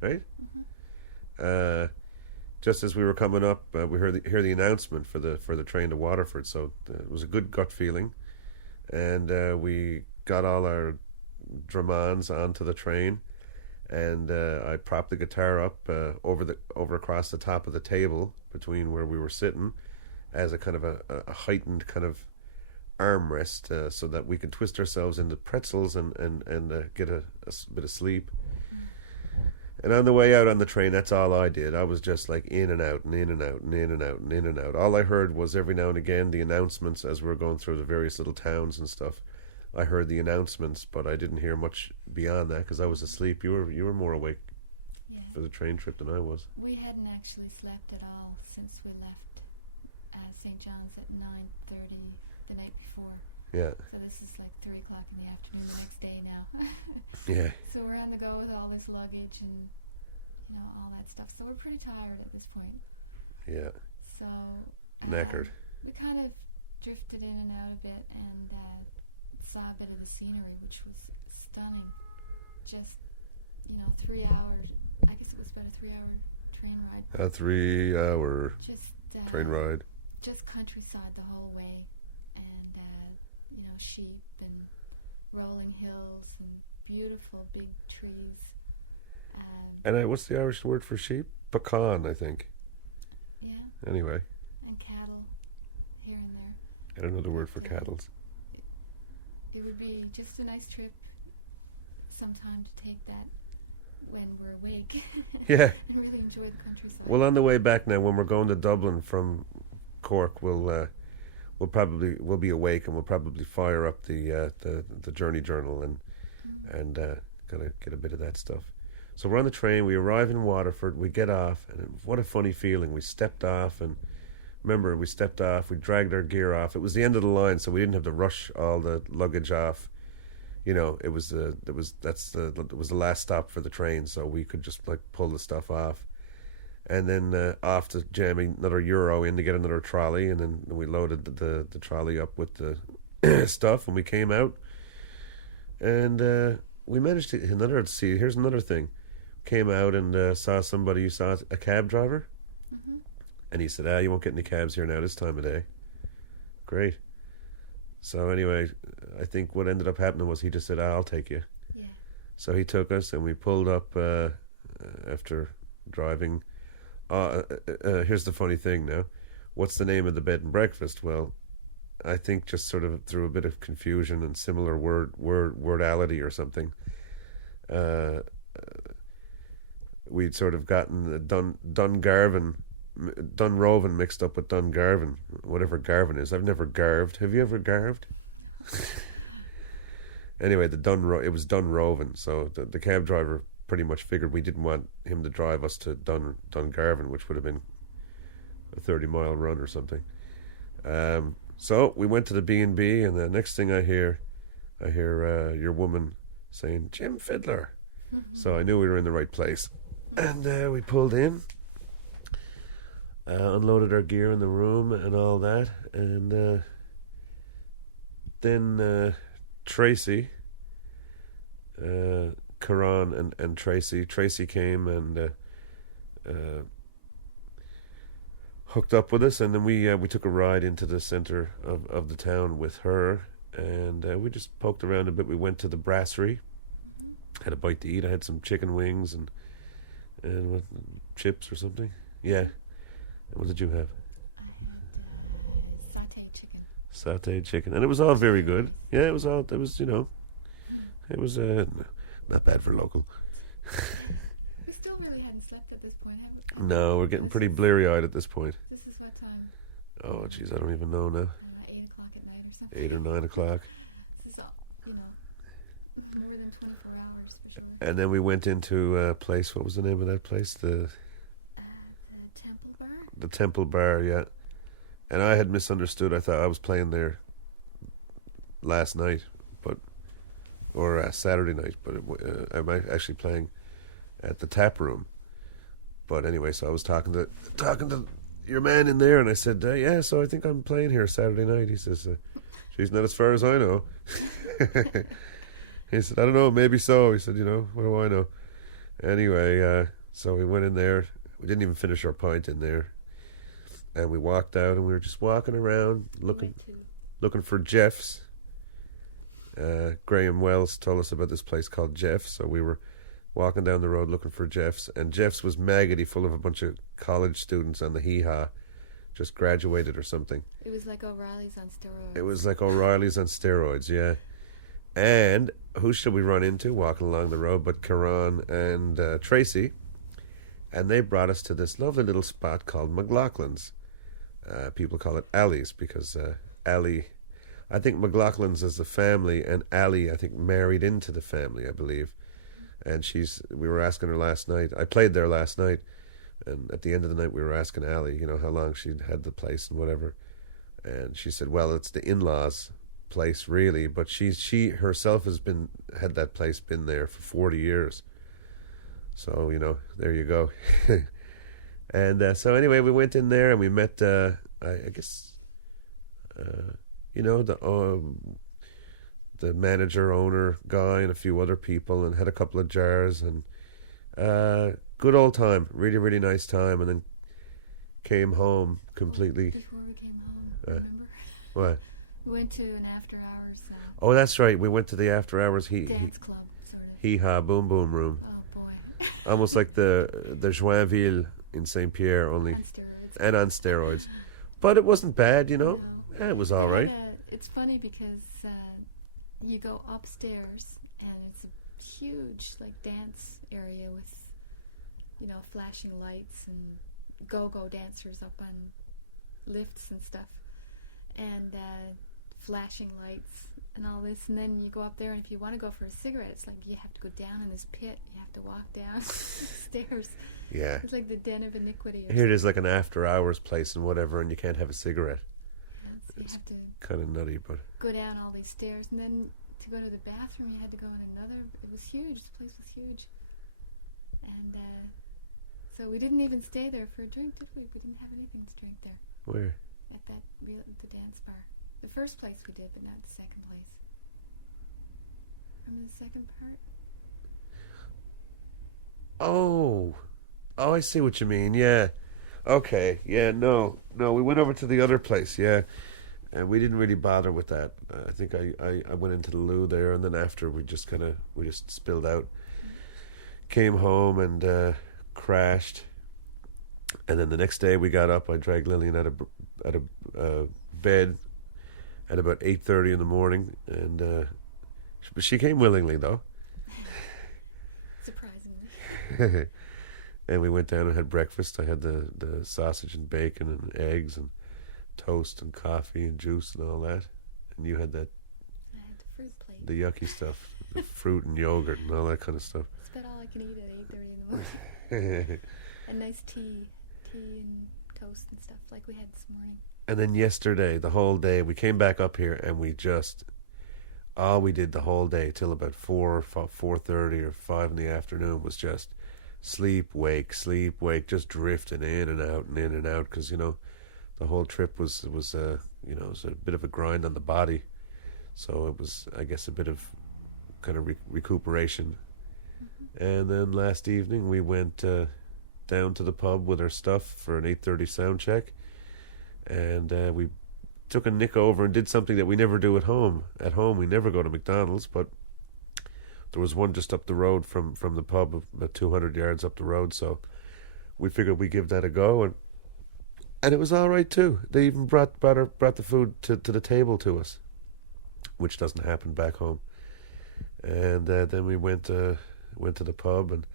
right? Just as we were coming up, we hear the announcement for the train to Waterford. So it was a good gut feeling, and we got all our dramans onto the train, and I propped the guitar up over across the top of the table between where we were sitting, as a kind of a heightened kind of armrest, so that we could twist ourselves into pretzels and get a bit of sleep. And on the way out on the train, that's all I did. I was just like in and out and in and out and in and out and in and out. All I heard was every now and again the announcements as we were going through the various little towns and stuff. I heard the announcements, but I didn't hear much beyond that because I was asleep. You were more awake for the train trip than I was. we hadn't actually slept at all since we left St. John's at 9:30 the night before. Yeah. So this is like 3 o'clock in the afternoon the next day now. Yeah. So we're on the go with all this luggage and all that stuff. So we're pretty tired at this point. Yeah. So knackered. We kind of drifted in and out a bit and saw a bit of the scenery, which was stunning. Just 3 hours. I guess it was about a 3-hour train ride. A 3-hour train ride. Just countryside the whole way, and sheep and rolling hills and beautiful big trees. And what's the Irish word for sheep? Pecan, I think. Yeah. Anyway. And cattle here and there. I don't know the word for cattle. It would be just a nice trip sometime to take that when we're awake. Yeah. And really enjoy the countryside. Well, on the way back now, when we're going to Dublin from Cork, we'll be awake and we'll probably fire up the journey journal and kind of get a bit of that stuff. So we're on the train. We arrive in Waterford. We get off, and what a funny feeling. We stepped off, and remember, we stepped off. We dragged our gear off. It was the end of the line, so we didn't have to rush all the luggage off. It was the last stop for the train, so we could just pull the stuff off, and then off to jam another euro in to get another trolley, and then we loaded the trolley up with the stuff, and we came out, and we managed to see. Here's another thing. Came out and saw somebody. You saw a cab driver, and he said, "You won't get any cabs here now this time of day." Great. So anyway, I think what ended up happening was he just said, "I'll take you." Yeah. So he took us, and we pulled up after driving. Here's the funny thing now. What's the name of the bed and breakfast? Well, I think just sort of through a bit of confusion and similar wordality or something, we'd sort of gotten Dunroven mixed up with Dungarvan, whatever Garvan is. I've never garved. Have you ever garved? Anyway, it was Dunroven, so the cab driver pretty much figured we didn't want him to drive us to Dungarvan, which would have been a 30-mile run or something. So we went to the B&B, and the next thing I hear your woman saying, "Jim Fiddler." So I knew we were in the right place. And we pulled in, unloaded our gear in the room and all that, and then Tracy Karan and Tracy. Tracy came and hooked up with us, and then we took a ride into the centre of the town with her, and we just poked around a bit. We went to the brasserie, had a bite to eat. I had some chicken wings and what, chips or something. Yeah. And what did you have? Sauteed chicken, and it was all very good. Yeah, it was not bad for local. We still really hadn't slept at this point, have we? No, we're getting pretty bleary-eyed at this point. This is what time? Oh, jeez, I don't even know now. 8 o'clock at night or something. 8 or 9 o'clock. This is, more than 24 hours for sure. And then we went into a place. What was the name of that place? The Temple Bar? The Temple Bar, yeah. And I had misunderstood. I thought I was playing there last night, or Saturday night, but I'm actually playing at the tap room. But anyway, so I was talking to your man in there, and I said, yeah, so I think I'm playing here Saturday night. He says, she's not as far as I know. He said, I don't know, maybe so. He said, what do I know? Anyway, so we went in there. We didn't even finish our pint in there. And we walked out, and we were just walking around looking for Jeff's. Graham Wells told us about this place called Jeff's, so we were walking down the road looking for Jeff's, and Jeff's was maggoty, full of a bunch of college students on the hee-haw, just graduated or something. It was like O'Reilly's on steroids. It was like O'Reilly's on steroids, yeah. And who should we run into walking along the road but Karan and Tracy, and they brought us to this lovely little spot called McLaughlin's. People call it Allie's because Allie, I think McLaughlin's is the family, and Allie, I think, married into the family, I believe. And we were asking her last night. I played there last night, and at the end of the night, we were asking Allie, how long she'd had the place and whatever. And she said, well, it's the in-laws' place, really, but she herself had that place been there for 40 years. So, there you go. And so anyway, we went in there and we met, I guess, the manager, owner guy, and a few other people, and had a couple of jars, and good old time, really, really nice time, and then came home completely. Before we came home, remember? What? We went to an after-hours. Oh, that's right. We went to the after-hours dance club, sort of. Hee-haw, boom, boom room. Oh boy. Almost like the Joinville in Saint Pierre, only on steroids. And on steroids, but it wasn't bad, No. Yeah, it was all right. It's funny because you go upstairs and it's a huge dance area with flashing lights and go-go dancers up on lifts and stuff, and flashing lights and all this, and then you go up there, and if you want to go for a cigarette, it's like you have to go down in this pit, you have to walk down stairs. Yeah, it's like the den of iniquity. Here it is, like an after-hours place and whatever, and you can't have a cigarette. You have to kind of nutty, but go down all these stairs, and then to go to the bathroom, you had to go in another. It was huge. This place was huge, and so we didn't even stay there for a drink, did we? We didn't have anything to drink there. Where? At the dance bar. The first place we did, but not the second place. Remember the second part? Oh, I see what you mean. Yeah. Okay. Yeah. No. We went over to the other place. Yeah. And we didn't really bother with that. I think I went into the loo there, and then after we just spilled out. Came home and crashed. And then the next day we got up. I dragged Lillian out of bed at about 8:30 in the morning, and she came willingly though. Surprisingly. And we went down and had breakfast. I had the sausage and bacon and eggs and toast and coffee and juice and all that. And you had that. I had the fruit plate. The yucky stuff, the fruit and yogurt and all that kind of stuff. It's about all I can eat at 8:30 in the morning. And nice tea and toast and stuff like we had this morning. And then yesterday, the whole day, we came back up here and all we did the whole day till about 4:30 or 5 in the afternoon was just sleep, wake, just drifting in and out, because the whole trip was it was a bit of a grind on the body, so it was, I guess, a bit of kind of recuperation. And then last evening we went down to the pub with our stuff for an 8:30 sound check, and we took a nick over and did something that we never do at home. At home we never go to McDonald's, but there was one just up the road from the pub, about 200 yards up the road, so we figured we'd give that a go, and it was all right too. They even brought the food to the table to us, which doesn't happen back home. And then we went to the pub, and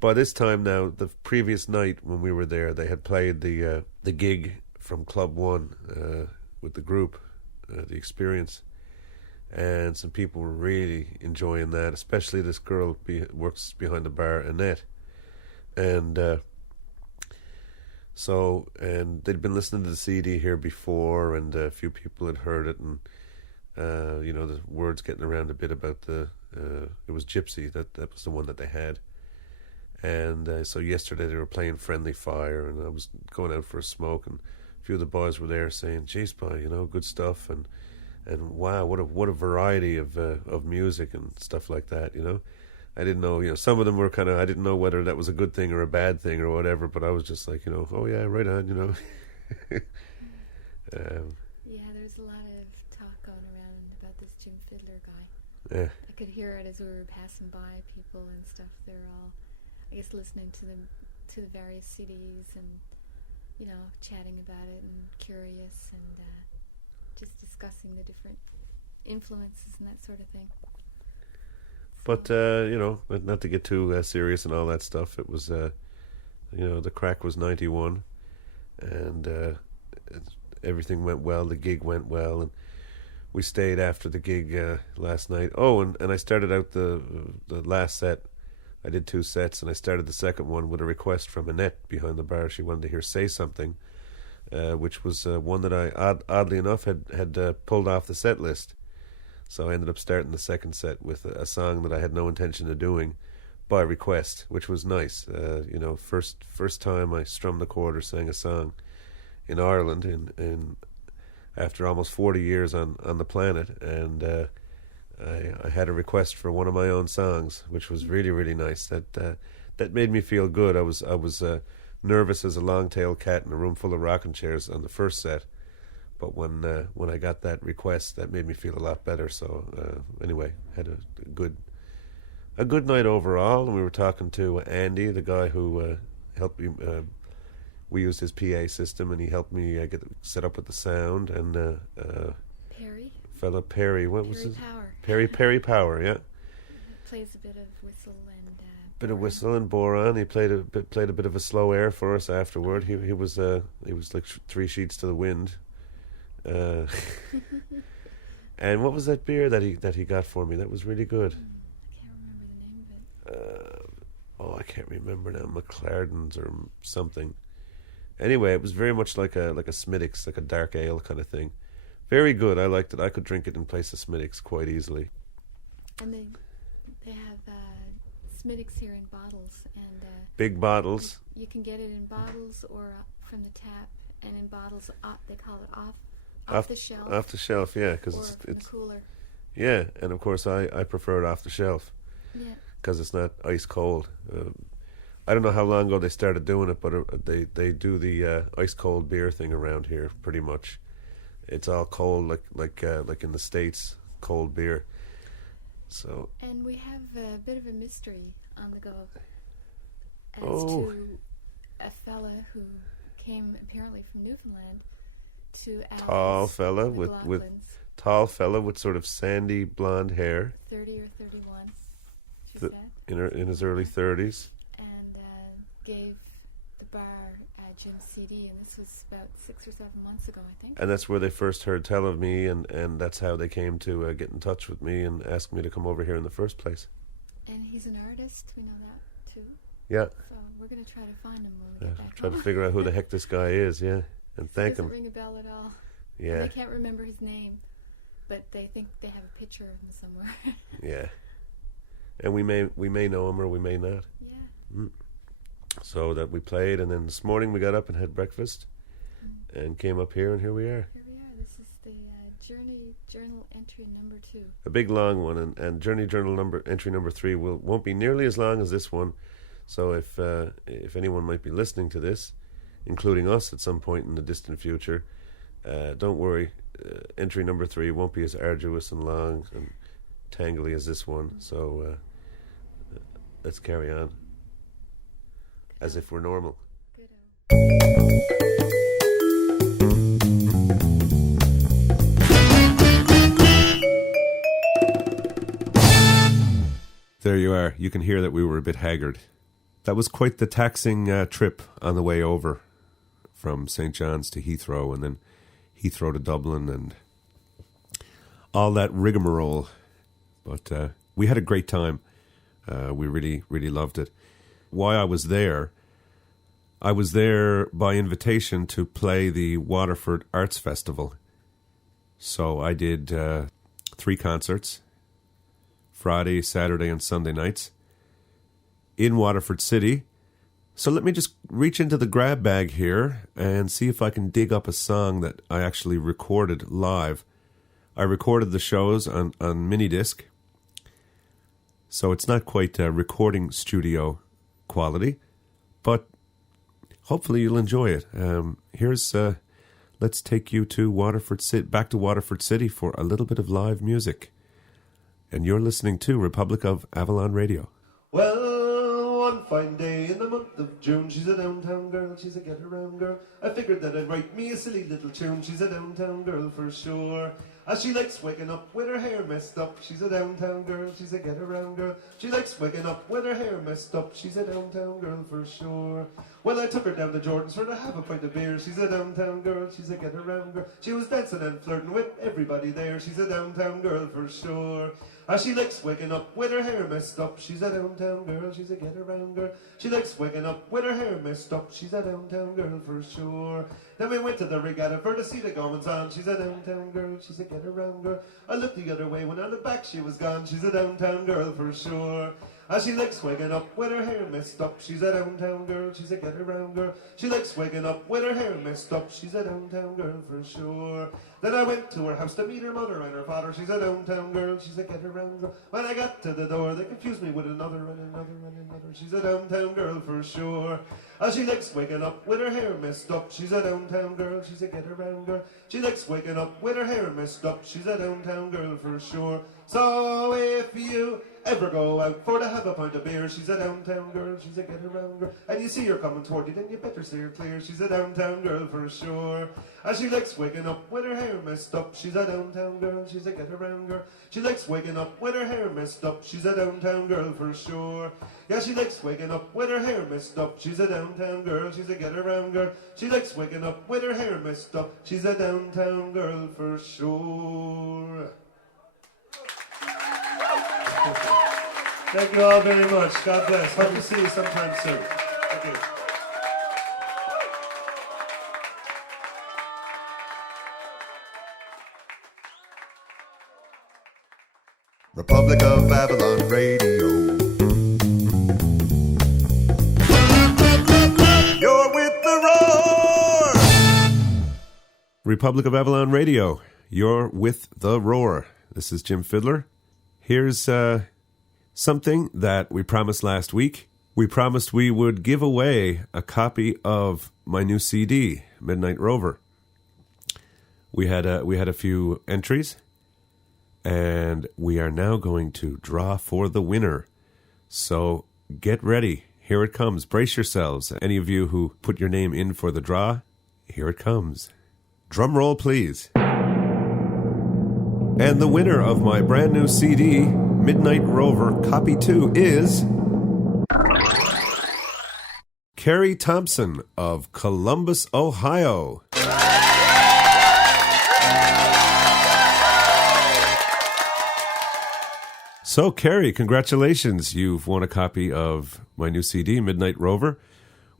by this time now, the previous night when we were there, they had played the gig from Club One with the group, the Experience, and some people were really enjoying that, especially this girl works behind the bar, Annette, and they'd been listening to the CD here before, and a few people had heard it, and the words getting around a bit about it was Gypsy, that was the one that they had. And so yesterday they were playing Friendly Fire, and I was going out for a smoke, and a few of the boys were there saying, "Jeez, boy, good stuff," and wow, what a variety of music and stuff like that. I didn't know, some of them were kind of, I didn't know whether that was a good thing or a bad thing or whatever, but I was just like, oh yeah, right on, Yeah, there's a lot of talk going around about this Jim Fiddler guy. Yeah. I could hear it as we were passing by people and stuff. They were all, I guess, listening to the various CDs and, chatting about it and curious and just discussing the different influences and that sort of thing. But, not to get too serious and all that stuff, it was, the crack was 91, and everything went well, the gig went well, and we stayed after the gig last night. Oh, and I started out the last set. I did 2 sets, and I started the second one with a request from Annette behind the bar. She wanted to hear Say Something, which was one that I, oddly enough, had pulled off the set list. So I ended up starting the second set with a song that I had no intention of doing by request, which was nice. First time I strummed the chord or sang a song in Ireland in after almost 40 years on the planet, and I had a request for one of my own songs, which was really, really nice. That made me feel good. I was nervous as a long-tailed cat in a room full of rocking chairs on the first set. But when I got that request, that made me feel a lot better. So anyway, had a good night overall. And we were talking to Andy, the guy who helped me. We used his PA system, and he helped me get set up with the sound. And Perry. Fella Perry, what was his? Power. Perry Power, yeah. He plays a bit of whistle and. Bit of whistle and boron. He played a bit of a slow air for us afterward. He was like 3 sheets to the wind. And what was that beer that he got for me? That was really good. I can't remember the name of it. I can't remember now. McLarden's or something. Anyway, it was very much like a Smithwick's, like a dark ale kind of thing. Very good. I liked it. I could drink it in place of Smithwick's quite easily. And they have Smithwick's here in bottles, and big bottles. You can get it in bottles or from the tap, and in bottles. They call it off the shelf. Off the shelf, yeah, because it's cooler. Yeah, and of course I prefer it off the shelf. Yeah. Because it's not ice cold. I don't know how long ago they started doing it, but they do the ice cold beer thing around here pretty much. It's all cold, like in the States, cold beer. So. And we have a bit of a mystery on the go as to a fella who came apparently from Newfoundland to tall fella with tall fella with sort of sandy blonde hair. 30 or 31, she said. In his early 30s. And gave the bar Jim's CD, and this was about 6 or 7 months ago, I think. And that's where they first heard tell of me, and that's how they came to get in touch with me and ask me to come over here in the first place. And he's an artist, we know that too. Yeah. So we're going to try to find him when we get back try home. to figure out who the heck this guy is, yeah, and thank him. Doesn't ring a bell at all. Yeah. And they can't remember his name, but they think they have a picture of him somewhere. Yeah. And we may know him or we may not. Yeah. Mm. So that we played, and then this morning we got up and had breakfast, and came up here, and here we are. Here we are. This is the Journey Journal entry number 2. A big long one, and Journey Journal entry number 3 won't be nearly as long as this one. So if anyone might be listening to this, including us at some point in the distant future, don't worry. Entry number 3 won't be as arduous and long and tangly as this one. So let's carry on as if we're normal. There you are. You can hear that we were a bit haggard. That was quite the taxing trip on the way over from St. John's to Heathrow, and then Heathrow to Dublin, and all that rigmarole. But we had a great time. We really, really loved it. Why I was there by invitation to play the Waterford Arts Festival. So I did 3 concerts, Friday, Saturday, and Sunday nights in Waterford City. So let me just reach into the grab bag here and see if I can dig up a song that I actually recorded live. I recorded the shows on mini disc, so it's not quite recording studio quality, but hopefully you'll enjoy it. Here's let's take you to back to Waterford City for a little bit of live music. And you're listening to Republic of Avalon Radio. Well, one fine day in the month of June, she's a downtown girl, she's a get-around girl. I figured that I'd write me a silly little tune, she's a downtown girl for sure. As she likes waking up with her hair messed up, she's a downtown girl, she's a get-around girl. She likes waking up with her hair messed up, she's a downtown girl for sure. Well, I took her down to Jordan's for to have a pint of beer, she's a downtown girl, she's a get-around girl. She was dancing and flirting with everybody there, she's a downtown girl for sure. As she likes waking up with her hair messed up, she's a downtown girl, she's a get-around girl. She likes waking up with her hair messed up, she's a downtown girl for sure. Then we went to the regatta for to see the goings on, she's a downtown girl, she's a get-around girl. I looked the other way when I looked back she was gone, she's a downtown girl for sure. As she likes waking up with her hair messed up, she's a downtown girl, she's a get-around girl. She likes waking up with her hair messed up, she's a downtown girl for sure. Then I went to her house to meet her mother and her father, she's a downtown girl, she's a get-around girl. When I got to the door, they confused me with another and another and another, she's a downtown girl for sure. As she likes waking up with her hair messed up, she's a downtown girl, she's a get-around girl. She likes waking up with her hair messed up, she's a downtown girl for sure. So if you ever go out for to have a pint of beer, she's a downtown girl, she's a get-around girl. And you see her coming toward you, then you better see her clear, she's a downtown girl for sure. As she likes waking up with her hair messed up, she's a downtown girl, she's a get-around girl. She likes waking up with her hair messed up, she's a downtown girl for sure. Yeah, she likes waking up with her hair messed up, she's a downtown girl, she's a get-around girl. She likes waking up with her hair messed up, she's a downtown girl for sure. Thank you all very much. God bless. Hope to see you sometime soon. Thank you. Republic of Avalon Radio. You're with the roar! Republic of Avalon Radio. You're with the roar. This is Jim Fiddler. Here's something that we promised last week. We promised we would give away a copy of my new CD, Midnight Rover. We had a few entries, and we are now going to draw for the winner. So get ready. Here it comes. Brace yourselves. Any of you who put your name in for the draw, here it comes. Drum roll, please. And the winner of my brand new CD, Midnight Rover Copy 2, is Carey Thompson of Columbus, Ohio. So, Carey, congratulations. You've won a copy of my new CD, Midnight Rover.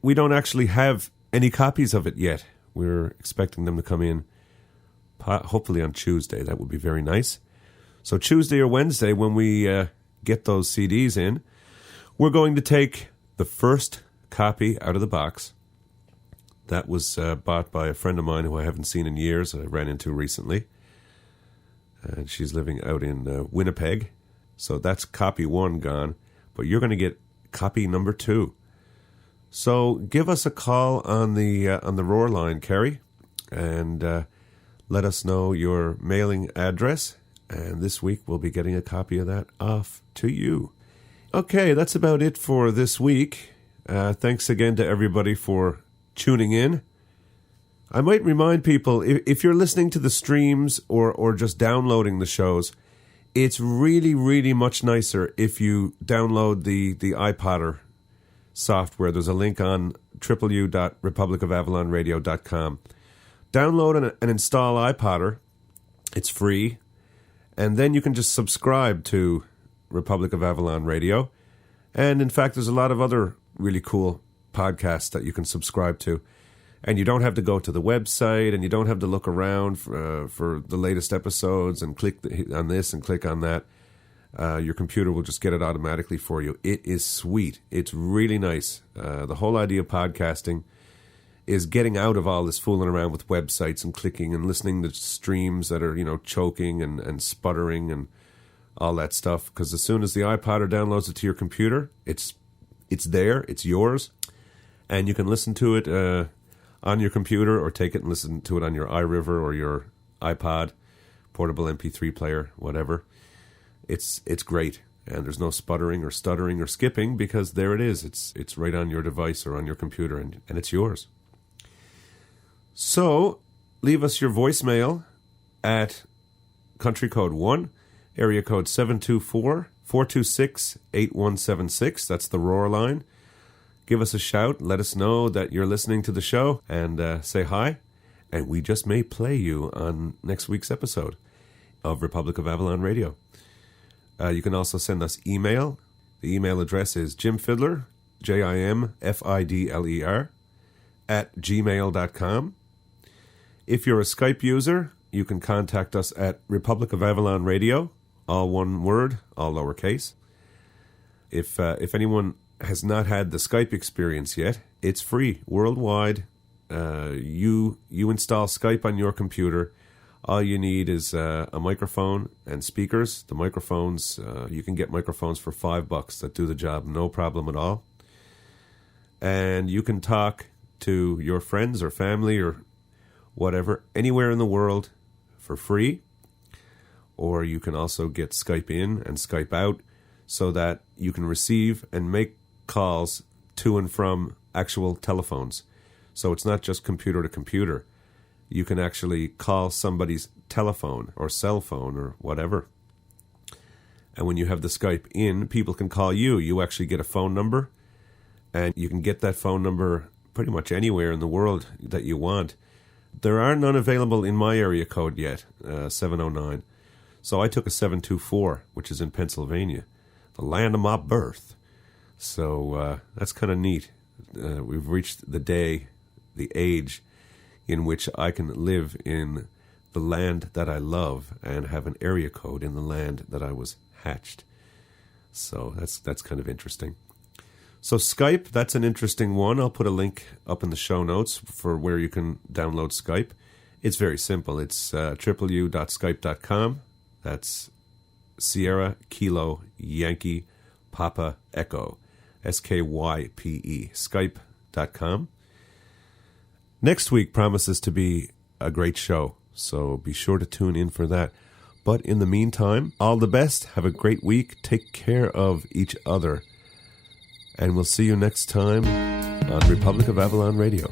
We don't actually have any copies of it yet. We're expecting them to come in hopefully on Tuesday. That would be very nice. So Tuesday or Wednesday, when we get those CDs in, we're going to take the first copy out of the box. That was bought by a friend of mine who I haven't seen in years, I ran into recently. and she's living out in Winnipeg. So that's copy 1 gone, but you're going to get copy number 2. So give us a call on the Roar line, Carey, and let us know your mailing address. And this week we'll be getting a copy of that off to you. Okay, that's about it for this week. Thanks again to everybody for tuning in. I might remind people, if you're listening to the streams or just downloading the shows, it's really, really much nicer if you download the iPodder software. There's a link on www.republicofavalonradio.com. Download and install iPodder. It's free. And then you can just subscribe to Republic of Avalon Radio. And in fact, there's a lot of other really cool podcasts that you can subscribe to. And you don't have to go to the website, and you don't have to look around for the latest episodes and click on this and click on that. Your computer will just get it automatically for you. It is sweet. It's really nice. The whole idea of podcasting is getting out of all this fooling around with websites and clicking and listening to streams that are, choking and sputtering and all that stuff. Because as soon as the iPodder downloads it to your computer, it's there, it's yours, and you can listen to it on your computer or take it and listen to it on your iRiver or your iPod, portable MP3 player, whatever. It's great, and there's no sputtering or stuttering or skipping because there it is. It's right on your device or on your computer, and it's yours. So, leave us your voicemail at country code 1, area code 724-426-8176. That's the Roar line. Give us a shout. Let us know that you're listening to the show and say hi. And we just may play you on next week's episode of Republic of Avalon Radio. You can also send us email. The email address is jimfidler, JIMFIDLER, @gmail.com. If you're a Skype user, you can contact us at Republic of Avalon Radio, all one word, all lowercase. If anyone has not had the Skype experience yet, it's free worldwide. You install Skype on your computer. All you need is a microphone and speakers. The microphones, you can get microphones for $5 that do the job, no problem at all. And you can talk to your friends or family or whatever, anywhere in the world for free. Or you can also get Skype in and Skype out so that you can receive and make calls to and from actual telephones. So it's not just computer to computer. You can actually call somebody's telephone or cell phone or whatever. And when you have the Skype in, people can call you. You actually get a phone number, and you can get that phone number pretty much anywhere in the world that you want. There are none available in my area code yet, 709. So I took a 724, which is in Pennsylvania, the land of my birth. So that's kind of neat. We've reached the day, the age in which I can live in the land that I love and have an area code in the land that I was hatched. So that's kind of interesting. So Skype, that's an interesting one. I'll put a link up in the show notes for where you can download Skype. It's very simple. It's www.skype.com. That's Sierra, Kilo, Yankee, Papa, Echo. SKYPE. Skype.com. Next week promises to be a great show, so be sure to tune in for that. But in the meantime, all the best. Have a great week. Take care of each other. And we'll see you next time on Republic of Avalon Radio.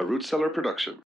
a Root Cellar production.